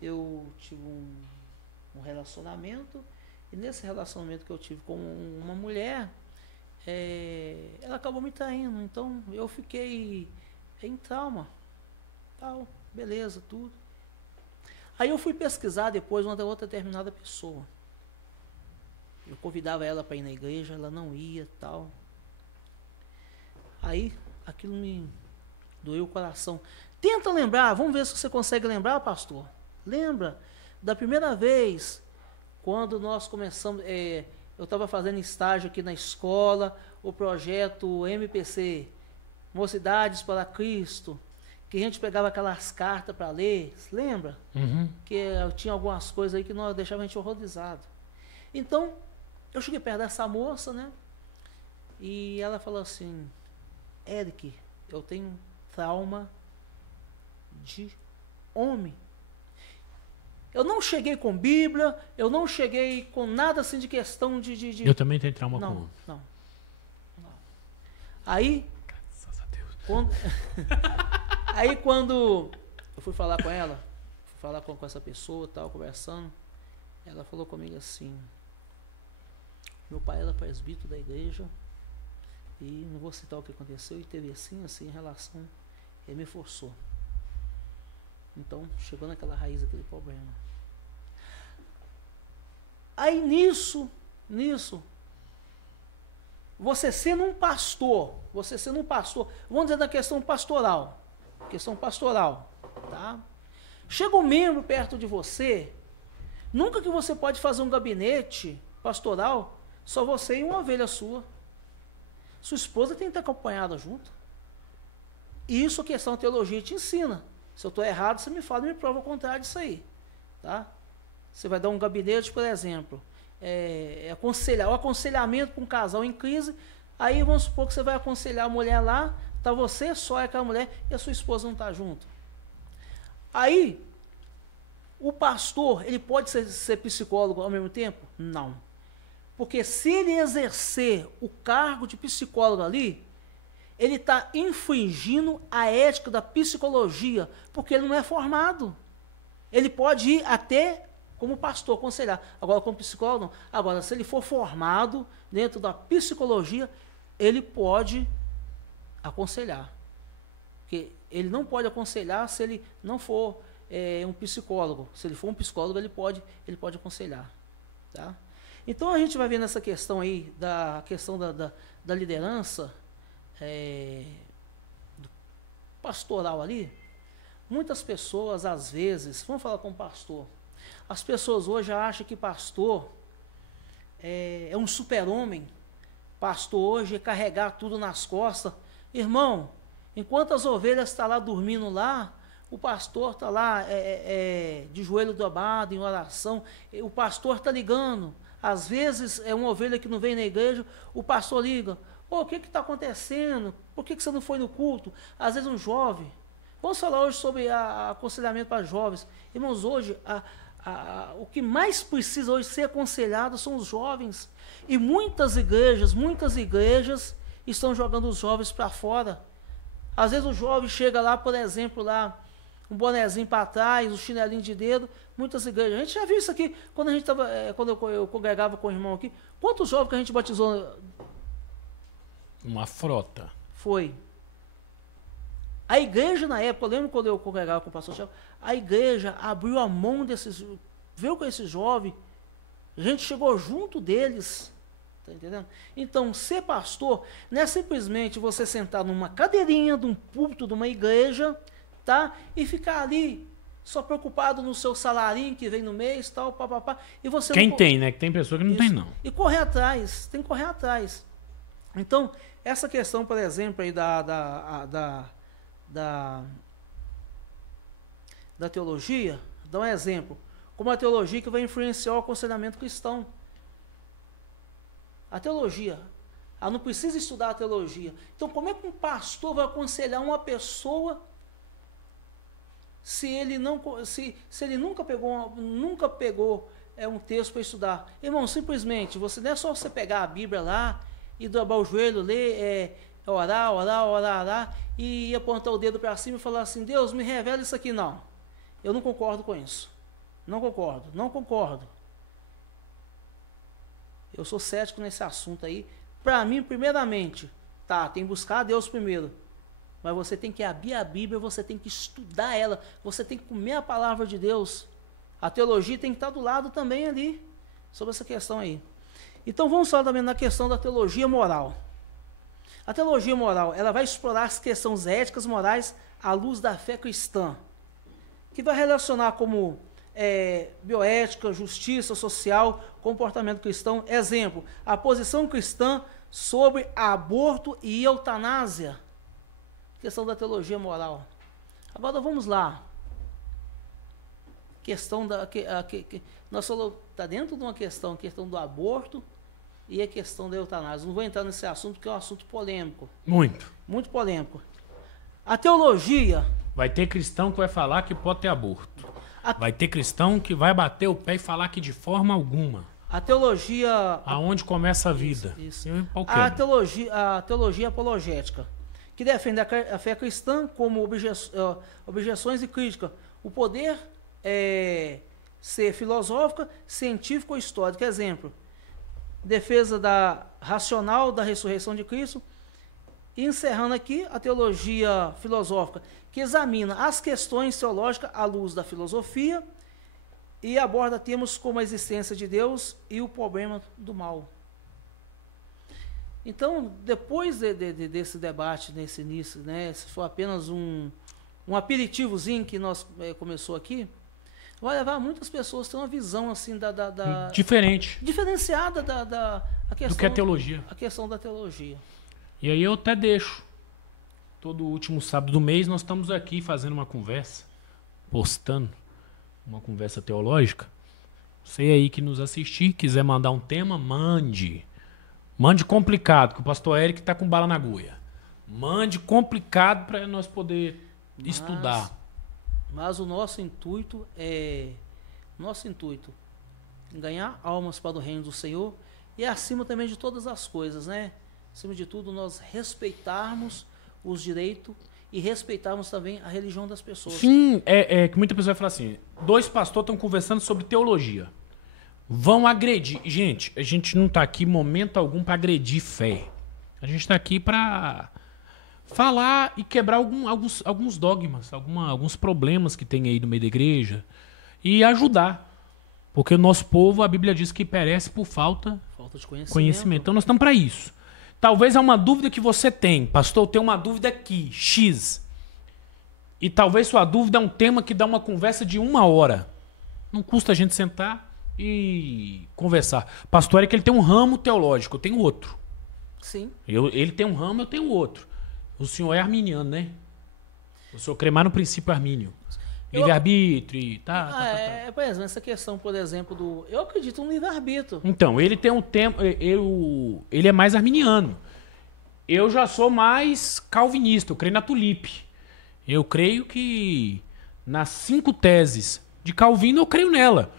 eu tive um relacionamento, e nesse relacionamento que eu tive com uma mulher, ela acabou me traindo, então eu fiquei em trauma, tal, beleza, tudo. Aí eu fui pesquisar depois uma outra determinada pessoa. Eu convidava ela para ir na igreja, ela não ia, tal. Aí aquilo me doeu o coração. Tenta lembrar, vamos ver se você consegue lembrar, pastor. Lembra da primeira vez quando nós começamos, eu estava fazendo estágio aqui na escola, o projeto MPC, Mocidades para Cristo, que a gente pegava aquelas cartas para ler, lembra? Uhum. Que tinha algumas coisas aí que nós deixava a gente horrorizado. Então, eu cheguei perto dessa moça, né? E ela falou assim, Eric, eu tenho trauma de homem. Eu não cheguei com Bíblia, eu não cheguei com nada assim de questão de... Eu também tenho trauma com não. Aí, graças a Deus. Aí quando eu fui falar com ela, fui falar com essa pessoa, tal, conversando, ela falou comigo assim, meu pai era presbítero da igreja, e não vou citar o que aconteceu, e teve assim em relação, ele me forçou. Então, chegou naquela raiz daquele problema. Aí nisso, você sendo um pastor, vamos dizer da questão pastoral, tá? Chega um membro perto de você, nunca que você pode fazer um gabinete pastoral, só você e uma ovelha sua. Sua esposa tem que estar acompanhada junto. Isso a questão da teologia te ensina. Se eu estou errado, você me fala e me prova o contrário disso aí. Tá? Você vai dar um gabinete, por exemplo, o aconselhamento para um casal em crise, aí vamos supor que você vai aconselhar a mulher lá, está você só, aquela mulher, e a sua esposa não está junto. Aí, o pastor, ele pode ser psicólogo ao mesmo tempo? Não. Porque se ele exercer o cargo de psicólogo ali, ele está infringindo a ética da psicologia, porque ele não é formado. Ele pode ir até como pastor, aconselhar. Agora, como psicólogo, não. Agora, se ele for formado dentro da psicologia, ele pode aconselhar. Porque ele não pode aconselhar se ele não for um psicólogo. Se ele for um psicólogo, ele pode aconselhar. Tá? Então, a gente vai ver nessa questão aí, da questão da liderança pastoral ali. Muitas pessoas, às vezes, vamos falar com o pastor, as pessoas hoje acham que pastor é um super-homem, pastor hoje é carregar tudo nas costas. Irmão, enquanto as ovelhas estão lá dormindo lá, o pastor está lá de joelho dobrado, em oração, o pastor está ligando. Às vezes é uma ovelha que não vem na igreja, o pastor liga, o que está acontecendo? Por que você não foi no culto? Às vezes um jovem. Vamos falar hoje sobre aconselhamento para jovens. Irmãos, hoje, o que mais precisa hoje ser aconselhado são os jovens. E muitas igrejas estão jogando os jovens para fora. Às vezes o jovem chega lá, por exemplo, lá, um bonezinho para trás, um chinelinho de dedo. Muitas igrejas. A gente já viu isso aqui quando a gente tava, quando eu congregava com o irmão aqui. Quantos jovens que a gente batizou? Uma frota. Foi. A igreja, na época, eu lembro quando eu congregava com o pastor Thiago, a igreja abriu a mão desses, veio com esses jovens, a gente chegou junto deles, tá entendendo? Então, ser pastor não é simplesmente você sentar numa cadeirinha de um púlpito de uma igreja, tá? E ficar ali, só preocupado no seu salarinho que vem no mês, tal, papapá, e você... Quem tem, né? Que tem pessoa que não tem, não. E correr atrás, tem que correr atrás. Então, essa questão, por exemplo, aí da teologia, dá um exemplo, como a teologia que vai influenciar o aconselhamento cristão. A teologia, ela não precisa estudar a teologia. Então, como é que um pastor vai aconselhar uma pessoa se ele nunca pegou um texto para estudar? Irmão, simplesmente, não é só você pegar a Bíblia lá e dobrar o joelho, ler, orar, e apontar o dedo para cima e falar assim, Deus, me revela isso aqui. Não, eu não concordo com isso. Não concordo. Eu sou cético nesse assunto aí. Para mim, primeiramente, tem que buscar a Deus primeiro. Mas você tem que abrir a Bíblia, você tem que estudar ela, você tem que comer a palavra de Deus. A teologia tem que estar do lado também ali, sobre essa questão aí. Então vamos falar também na questão da teologia moral. A teologia moral, ela vai explorar as questões éticas, morais, à luz da fé cristã, que vai relacionar como bioética, justiça social, comportamento cristão. Exemplo, a posição cristã sobre aborto e eutanásia. Questão da teologia moral. Agora vamos lá. Questão nós falamos, está dentro de uma questão, a questão do aborto e a questão da eutanásia. Não vou entrar nesse assunto porque é um assunto polêmico. Muito polêmico. A teologia... Vai ter cristão que vai falar que pode ter aborto. Vai ter cristão que vai bater o pé e falar que de forma alguma. A teologia... Aonde começa a vida. Isso. A teologia apologética, que defende a fé cristã como objeções e crítica. O poder ser filosófica, científica ou histórica. Exemplo, defesa racional da ressurreição de Cristo. E encerrando aqui a teologia filosófica, que examina as questões teológicas à luz da filosofia e aborda temas como a existência de Deus e o problema do mal. Então, depois desse debate, nesse início, né, se for apenas um aperitivozinho que nós começou aqui, vai levar muitas pessoas a ter uma visão assim diferenciada a questão, do que é teologia. A questão da teologia. E aí eu até deixo. Todo último sábado do mês nós estamos aqui fazendo uma conversa, postando uma conversa teológica. Você aí que nos assistir, quiser mandar um tema, mande. Mande complicado, que o pastor Eric está com bala na agulha. Mande complicado para nós poder estudar. Mas o nosso intuito é ganhar almas para o reino do Senhor e acima também de todas as coisas, né? acima de tudo, nós respeitarmos os direitos e respeitarmos também a religião das pessoas. Sim, que muita pessoa vai falar assim, dois pastores estão conversando sobre teologia. Vão agredir. Gente, a gente não está aqui em momento algum para agredir fé. A gente está aqui para falar e quebrar alguns dogmas, alguns problemas que tem aí no meio da igreja e ajudar. Porque o nosso povo, a Bíblia diz que perece por falta de conhecimento. Então nós estamos para isso. Talvez é uma dúvida que você tem. Pastor, eu tenho uma dúvida aqui, X. E talvez sua dúvida é um tema que dá uma conversa de 1 hora. Não custa a gente sentar e conversar. Pastor Eric, ele tem um ramo teológico, eu tenho outro. Sim. Ele tem um ramo, eu tenho outro. O senhor é arminiano, né? O senhor crê mais no princípio armínio. Livre-arbítrio e tá. Por exemplo, essa questão, por exemplo, do... Eu acredito no livre-arbítrio. Então, ele tem um tempo... Ele é mais arminiano. Eu já sou mais calvinista, eu creio na tulipe. Eu creio que nas 5 teses de Calvino, eu creio nela.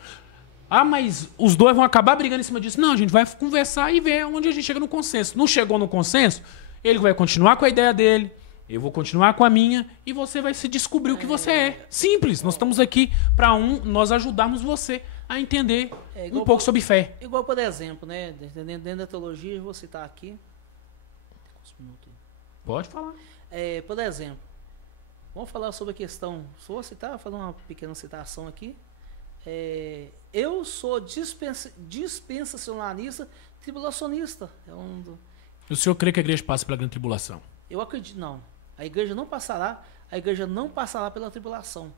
Ah, mas os dois vão acabar brigando em cima disso. Não, a gente vai conversar e ver onde a gente chega no consenso. Não chegou no consenso, ele vai continuar com a ideia dele, eu vou continuar com a minha e você vai se descobrir o que você é. Simples. Nós estamos aqui para nós ajudarmos você a entender um pouco sobre fé. Igual, por exemplo, né? Dentro da teologia, eu vou citar aqui. Pode falar. Por exemplo, vamos falar sobre a questão. Só vou citar, vou fazer uma pequena citação aqui. Eu sou dispensacionalista tribulacionista. O senhor crê que a igreja passa pela grande tribulação? Eu acredito, não. A igreja não passará pela tribulação.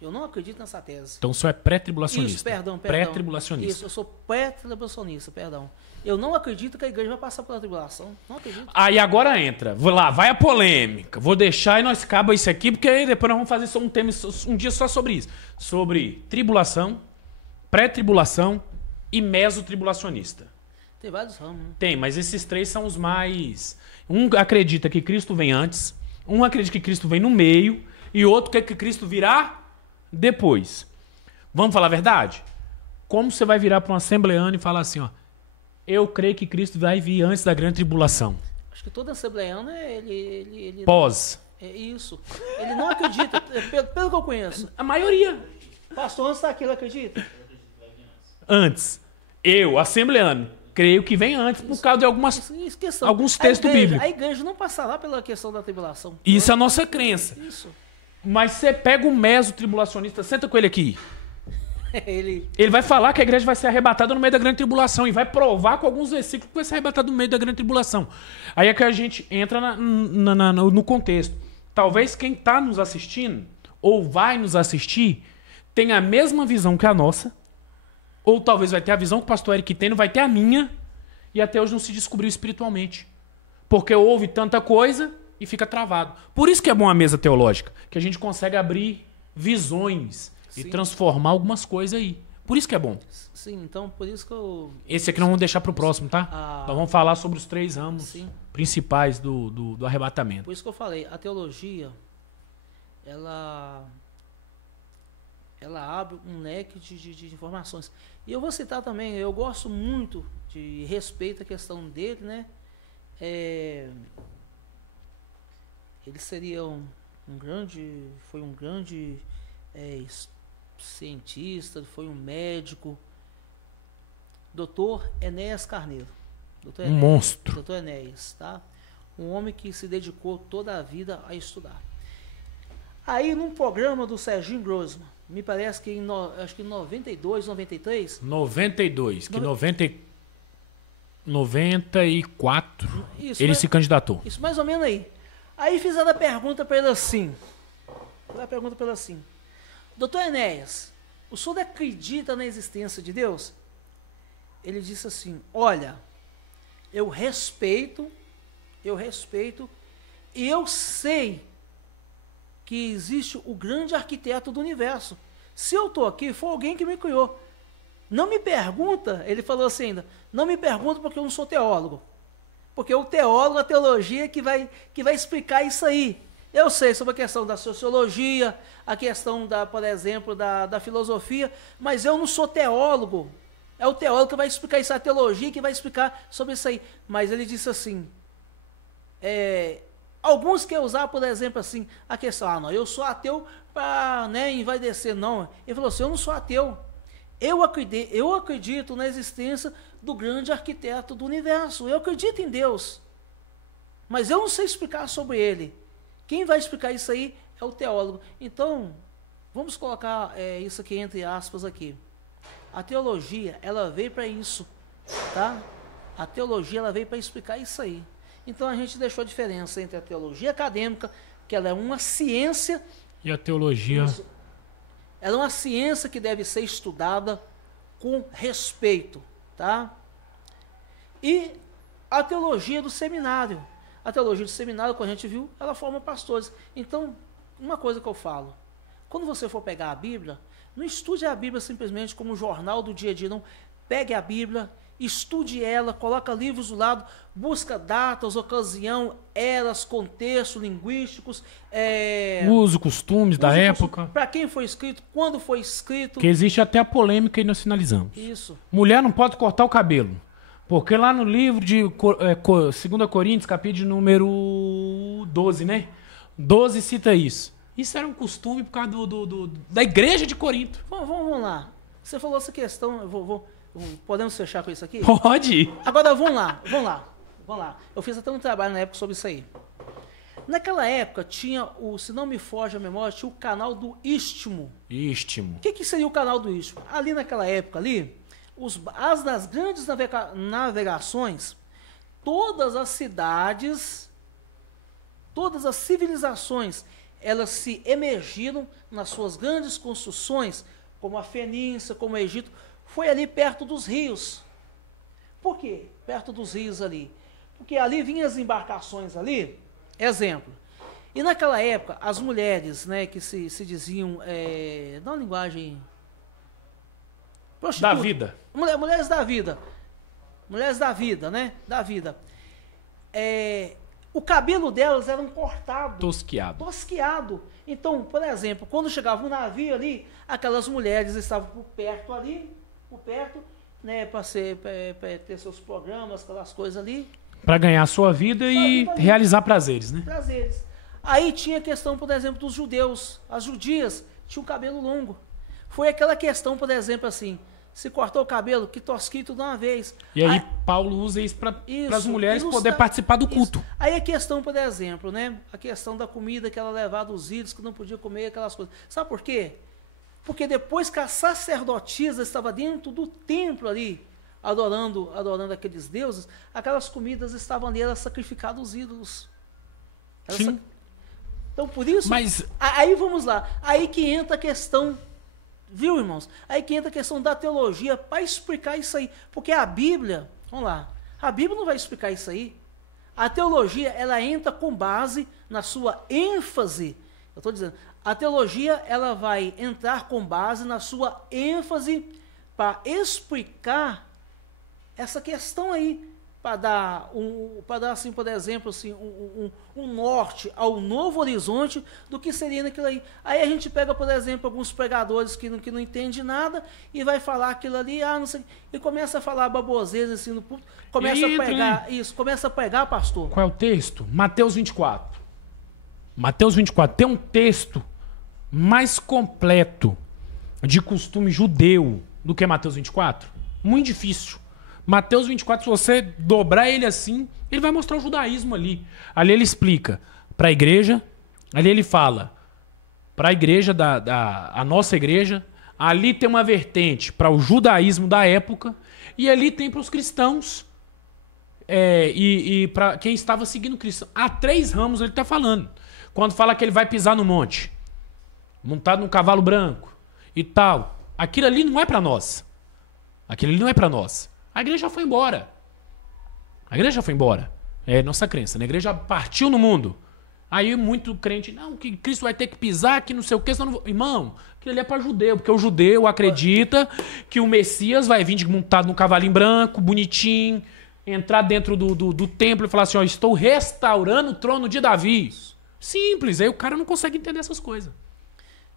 Eu não acredito nessa tese. Então o senhor é pré-tribulacionista? Isso, perdão. Pré-tribulacionista. Isso, eu sou pré-tribulacionista, perdão. Eu não acredito que a igreja vai passar pela tribulação. Não acredito. Aí agora entra. Vou lá, vai a polêmica. Vou deixar e nós acaba isso aqui, porque aí depois nós vamos fazer um dia só sobre isso. Sobre tribulação, pré-tribulação e mesotribulacionista. Tem vários ramos, né? Tem, mas esses 3 são os mais... Um acredita que Cristo vem antes, um acredita que Cristo vem no meio e outro quer que Cristo virá depois. Vamos falar a verdade? Como você vai virar para um assembleano e falar assim, ó, eu creio que Cristo vai vir antes da grande tribulação? Acho que todo assembleano ele pós. É isso. Ele não acredita, pelo que eu conheço. A maioria. Pastor, antes daquilo, acredita? Antes. Eu, assembleano, creio que vem antes por causa de alguns textos bíblicos. A igreja não passará pela questão da tribulação. Isso é a nossa crença. Isso. Mas você pega o mesotribulacionista, senta com ele aqui. Ele vai falar que a igreja vai ser arrebatada no meio da grande tribulação e vai provar com alguns versículos que vai ser arrebatada no meio da grande tribulação. Aí é que a gente entra no contexto. Talvez quem está nos assistindo ou vai nos assistir tenha a mesma visão que a nossa, ou talvez vai ter a visão que o pastor Eric tem, não vai ter a minha, e até hoje não se descobriu espiritualmente. Porque ouve tanta coisa e fica travado. Por isso que é bom a mesa teológica, que a gente consegue abrir visões e transformar algumas coisas aí. Por isso que é bom. Sim, então por isso que eu... Esse aqui nós vamos deixar para o próximo, tá? Nós vamos falar sobre os 3 ramos principais do arrebatamento. Por isso que eu falei, a teologia, ela abre um leque de informações. E eu vou citar também, eu gosto muito de respeito à questão dele, né? Ele seria foi um grande cientista, foi um médico, Dr. Enéas Carneiro. Um monstro. Dr. Enéas, tá? Um homem que se dedicou toda a vida a estudar. Aí, num programa do Serginho Grossman, me parece que acho que em 92, 93... 92, que 94 ele se candidatou. Isso, mais ou menos aí. Aí fizeram a pergunta para ele assim. Doutor Enéas, o senhor acredita na existência de Deus? Ele disse assim, olha, eu respeito e eu sei que existe o grande arquiteto do universo. Se eu estou aqui, foi alguém que me criou. Não me pergunta, ele falou assim ainda, não me pergunta porque eu não sou teólogo. Porque o teólogo, a teologia que vai explicar isso aí. Eu sei sobre a questão da sociologia, a questão, por exemplo, da filosofia, mas eu não sou teólogo. É o teólogo que vai explicar isso, a teologia que vai explicar sobre isso aí. Mas ele disse assim, Alguns querem usar, por exemplo, assim, a questão, não, eu sou ateu para, né, envaidecer. Não, ele falou assim, eu não sou ateu. Eu acredito na existência do grande arquiteto do universo. Eu acredito em Deus. Mas eu não sei explicar sobre ele. Quem vai explicar isso aí é o teólogo. Então, vamos colocar isso aqui entre aspas aqui. A teologia, ela veio para isso, tá? A teologia, ela veio para explicar isso aí. Então, a gente deixou a diferença entre a teologia acadêmica, que ela é uma ciência... E a teologia... Ela é uma ciência que deve ser estudada com respeito, tá? E a teologia do seminário. A teologia do seminário, como a gente viu, ela forma pastores. Então, uma coisa que eu falo, quando você for pegar a Bíblia, não estude a Bíblia simplesmente como um jornal do dia a dia, não. Pegue a Bíblia, estude ela, coloca livros do lado, busca datas, ocasião, eras, contextos linguísticos. Uso, costumes da época. Para quem foi escrito, quando foi escrito. Que existe até a polêmica e nós finalizamos. Isso. Mulher não pode cortar o cabelo. Porque lá no livro de 2 Coríntios, capítulo número 12, né? 12 cita isso. Isso era um costume por causa da igreja de Corinto. Vamos lá. Você falou essa questão, podemos fechar com isso aqui? Pode. Agora vamos lá. Eu fiz até um trabalho na época sobre isso aí. Naquela época tinha, se não me foge a memória, tinha o canal do Istmo. Istmo. O que seria o canal do Istmo? Ali naquela época ali, das grandes navegações, todas as cidades, todas as civilizações, elas se emergiram nas suas grandes construções, como a Fenícia, como o Egito, foi ali perto dos rios. Por quê? Perto dos rios ali. Porque ali vinham as embarcações ali, exemplo. E naquela época, as mulheres, né, que se diziam, na linguagem... Da vida. Mulheres da vida. Mulheres da vida, né? Da vida. O cabelo delas era cortado. Tosquiado. Então, por exemplo, quando chegava um navio ali, aquelas mulheres estavam por perto, né? Para ter seus programas, aquelas coisas ali. Para ganhar a sua vida e realizar prazeres, né? Prazeres. Aí tinha a questão, por exemplo, dos judeus. As judias tinham cabelo longo. Foi aquela questão, por exemplo, assim... Se cortou o cabelo, que tosquinho tudo de uma vez. E aí Paulo usa isso para as mulheres poderem participar do culto. Isso. Aí a questão, por exemplo, né? A questão da comida que ela levava os ídolos, que não podia comer aquelas coisas. Sabe por quê? Porque depois que a sacerdotisa estava dentro do templo ali, adorando aqueles deuses, aquelas comidas estavam ali, elas sacrificavam os ídolos. Sim. Então, por isso... Mas... Aí vamos lá. Aí que entra a questão... Viu, irmãos? Aí que entra a questão da teologia para explicar isso aí. Porque a Bíblia, vamos lá, a Bíblia não vai explicar isso aí. A teologia, ela entra com base na sua ênfase. Eu estou dizendo, a teologia, ela vai entrar com base na sua ênfase para explicar essa questão aí. Para dar, assim, por exemplo, assim, um norte ao novo horizonte do que seria naquilo aí. Aí a gente pega, por exemplo, alguns pregadores que não entendem nada e vai falar aquilo ali, não sei, e começa a falar baboseira assim no público, começa a pregar, pastor. Qual é o texto? Mateus 24. Mateus 24 tem um texto mais completo de costume judeu do que Mateus 24? Muito difícil. Mateus 24, se você dobrar ele assim, ele vai mostrar o judaísmo ali. Ali ele explica para a igreja, ali ele fala para a igreja, a nossa igreja, ali tem uma vertente para o judaísmo da época, e ali tem para os cristãos, e para quem estava seguindo Cristo. Há 3 ramos ele está falando. Quando fala que ele vai pisar no monte, montado num cavalo branco e tal, aquilo ali não é para nós. Aquilo ali não é para nós. A igreja foi embora. É nossa crença, né? A igreja partiu no mundo. Aí muito crente, não, que Cristo vai ter que pisar, que não sei o que, senão não vou... Irmão, aquilo ali é para judeu, porque o judeu acredita que o Messias vai vir montado num cavalinho branco, bonitinho, entrar dentro do templo e falar assim, estou restaurando o trono de Davi. Simples, aí o cara não consegue entender essas coisas.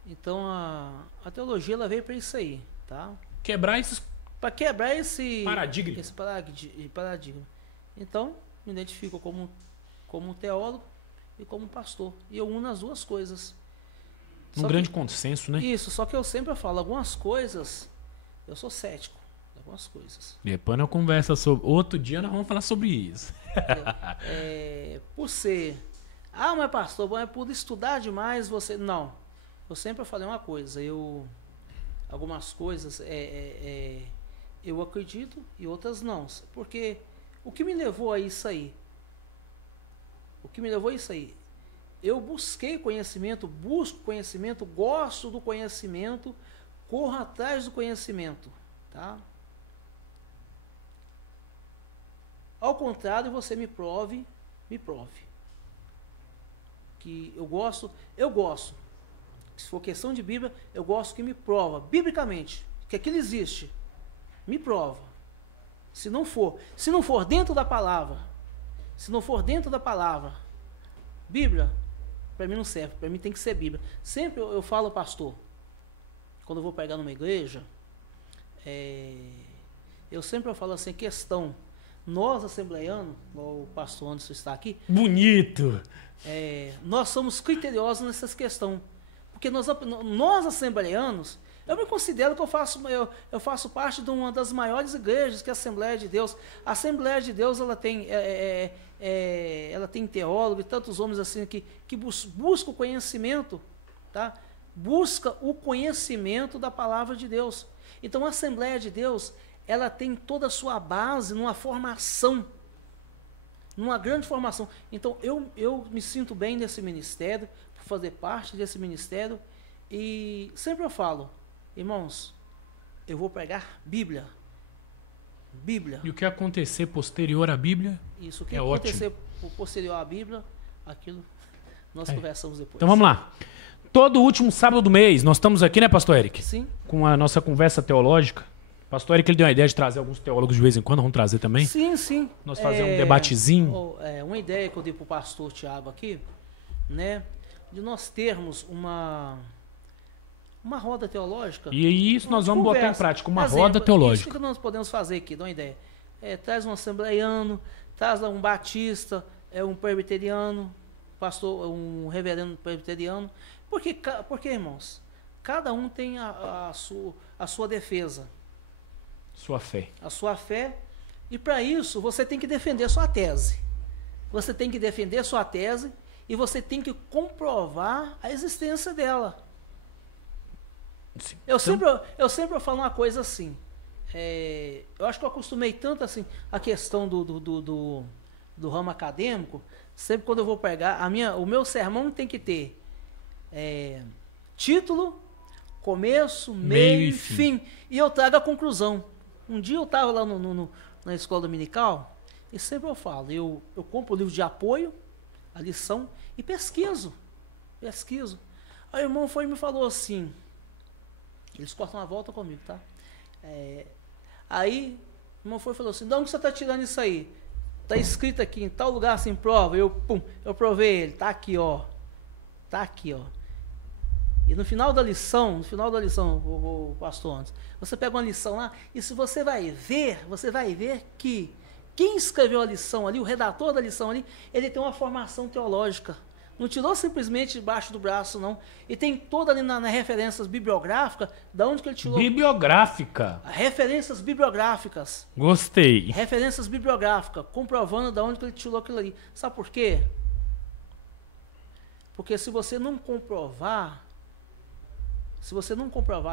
Então a teologia, ela veio para isso aí, tá? Quebrar esses... Para quebrar esse paradigma. Esse paradigma. Então, me identifico como como um teólogo e como um pastor. E eu uno as duas coisas. Um grande consenso, né? Isso, só que eu sempre falo, algumas coisas, eu sou cético, algumas coisas. Depois nós conversa sobre... Outro dia nós vamos falar sobre isso. Por ser... mas pastor, é por estudar demais você... Não, eu sempre falei uma coisa, algumas coisas eu acredito e outras não. Porque o que me levou a isso aí? Eu busquei conhecimento, busco conhecimento, gosto do conhecimento, corro atrás do conhecimento, tá? Ao contrário, você me prove que eu gosto, se for questão de Bíblia, eu gosto que me prova, biblicamente, que aquilo existe, me prova. Se não for dentro da palavra, Bíblia, para mim não serve, para mim tem que ser Bíblia. Sempre eu falo, pastor, quando eu vou pregar numa igreja, eu sempre falo assim, questão, nós assembleianos, o pastor Anderson está aqui. Bonito! Nós somos criteriosos nessas questões, porque nós assembleianos, eu me considero que eu faço parte de uma das maiores igrejas, que é a Assembleia de Deus. A Assembleia de Deus, ela tem teólogo e tantos homens assim que buscam o conhecimento, tá? Busca o conhecimento da palavra de Deus. Então a Assembleia de Deus, ela tem toda a sua base numa formação, numa grande formação. Então eu me sinto bem nesse ministério, por fazer parte desse ministério, e sempre eu falo, irmãos, eu vou pregar Bíblia. E o que acontecer posterior à Bíblia? Isso, o que acontecer posterior à Bíblia, aquilo nós conversamos depois. Então vamos lá. Todo último sábado do mês, nós estamos aqui, né, pastor Eric? Sim. Com a nossa conversa teológica. Pastor Eric, ele deu uma ideia de trazer alguns teólogos de vez em quando, vamos trazer também? Sim. Nós fazer um debatezinho. Uma ideia que eu dei para o pastor Tiago aqui, né, de nós termos uma roda teológica. E isso nós vamos botar em prática, uma roda teológica. Isso que nós podemos fazer aqui, dá uma ideia. Traz um assembleiano, traz um batista, um presbiteriano, um reverendo presbiteriano. Porque, irmãos, cada um tem a sua defesa. Sua fé. A sua fé. E para isso, você tem que defender sua tese. Você tem que defender sua tese e você tem que comprovar a existência dela. Sim. Eu sempre falo uma coisa assim. Eu acho que eu acostumei tanto assim a questão do ramo acadêmico. Sempre quando eu vou pregar, o meu sermão tem que ter título, começo, meio e fim. E eu trago a conclusão. Um dia eu estava lá na escola dominical e sempre eu falo, eu compro o livro de apoio, a lição, e pesquiso. Aí o irmão foi e me falou assim, eles cortam uma volta comigo, tá? Aí o irmão foi e falou assim, de onde você está tirando isso aí? Está escrito aqui, em tal lugar assim, prova. Eu provei ele, tá aqui, ó. E no final da lição, o pastor antes, você pega uma lição lá, e se você vai ver que quem escreveu a lição ali, o redator da lição ali, ele tem uma formação teológica. Não tirou simplesmente debaixo do braço, não. E tem toda ali nas referências bibliográficas, da onde que ele tirou. Bibliográfica. Referências bibliográficas. Gostei. Referências bibliográficas, comprovando da onde que ele tirou aquilo ali. Sabe por quê? Porque se você não comprovar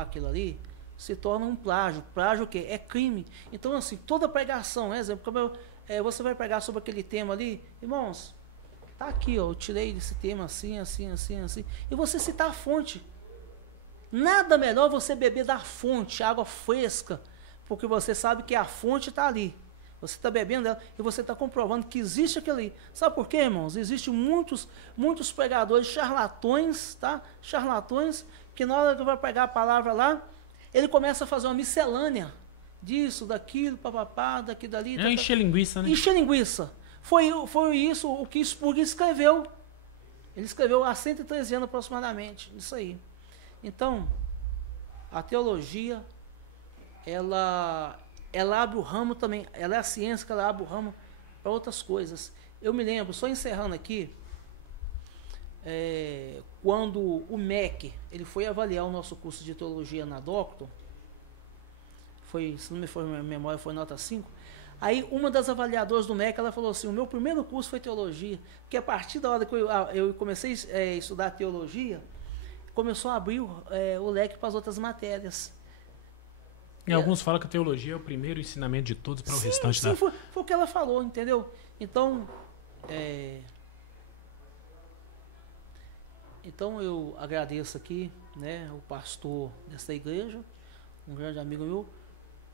aquilo ali, se torna um plágio. Plágio o quê? É crime. Então, assim, toda pregação, exemplo, como você vai pregar sobre aquele tema ali, irmãos, tá aqui, ó, eu tirei desse tema assim. E você citar a fonte. Nada melhor você beber da fonte, água fresca, porque você sabe que a fonte está ali. Você está bebendo dela e você está comprovando que existe aquilo ali. Sabe por quê, irmãos? Existem muitos pregadores charlatões, tá? Charlatões, que na hora que vai pregar a palavra lá, ele começa a fazer uma miscelânea disso, daquilo, papapá, daqui, dali. Encher linguiça, né? Encher linguiça. Foi isso o que Spurgeon escreveu. Ele escreveu há 113 anos aproximadamente, isso aí. Então, a teologia, ela abre o ramo também, ela é a ciência que ela abre o ramo para outras coisas. eu me lembro, só encerrando aqui, quando o MEC, ele foi avaliar o nosso curso de teologia na Doctor, se não me for minha memória, foi nota 5. Aí uma das avaliadoras do MEC, ela falou assim, o meu primeiro curso foi teologia, porque a partir da hora que eu comecei a estudar teologia, começou a abrir o leque para as outras matérias. E alguns falam que a teologia é o primeiro ensinamento de todos para o restante da... Foi o que ela falou, entendeu? Então, eu agradeço aqui, né, o pastor dessa igreja, um grande amigo meu,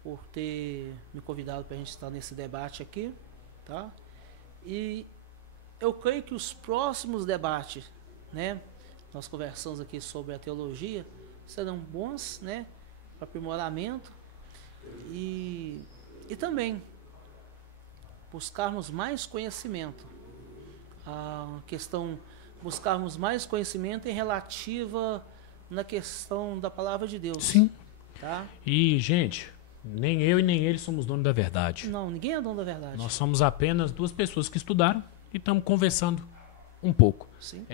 por ter me convidado para a gente estar nesse debate aqui, tá? E eu creio que os próximos debates, né, nós conversamos aqui sobre a teologia, serão bons, né, para aprimoramento e também buscarmos mais conhecimento. A questão, buscarmos mais conhecimento em relativa na questão da palavra de Deus. Sim. Tá? E, gente, nem eu e nem ele somos donos da verdade. Não, ninguém é dono da verdade. Nós somos apenas duas pessoas que estudaram e estamos conversando um pouco. Sim.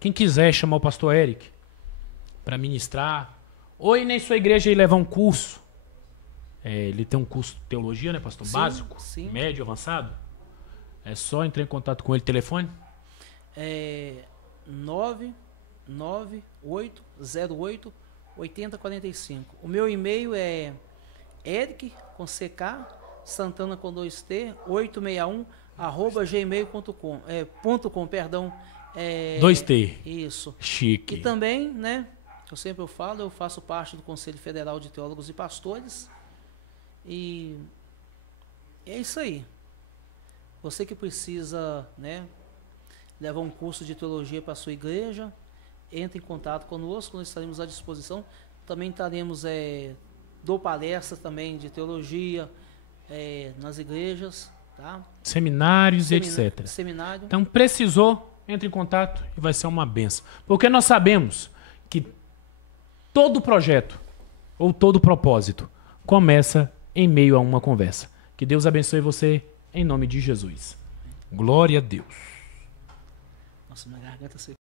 Quem quiser chamar o pastor Eric para ministrar, ou ir na sua igreja e levar um curso, ele tem um curso de teologia, né, pastor? Sim, básico, sim. médio, avançado. É só entrar em contato com ele. Telefone? 99808-8045. O meu e-mail é Eric com CK, Santana com 2T, 861 @gmail.com. .com. 2T. Isso. Chique. E também, né, eu sempre falo, eu faço parte do Conselho Federal de Teólogos e Pastores. E é isso aí. Você que precisa, né, levar um curso de teologia para a sua igreja, entre em contato conosco, nós estaremos à disposição. Também estaremos, dou palestra também de teologia nas igrejas, tá? Seminários, etc. Seminário. Então, precisou, entre em contato e vai ser uma benção. Porque nós sabemos que todo projeto ou todo propósito começa em meio a uma conversa. Que Deus abençoe você em nome de Jesus. Glória a Deus. Nossa, minha garganta secou.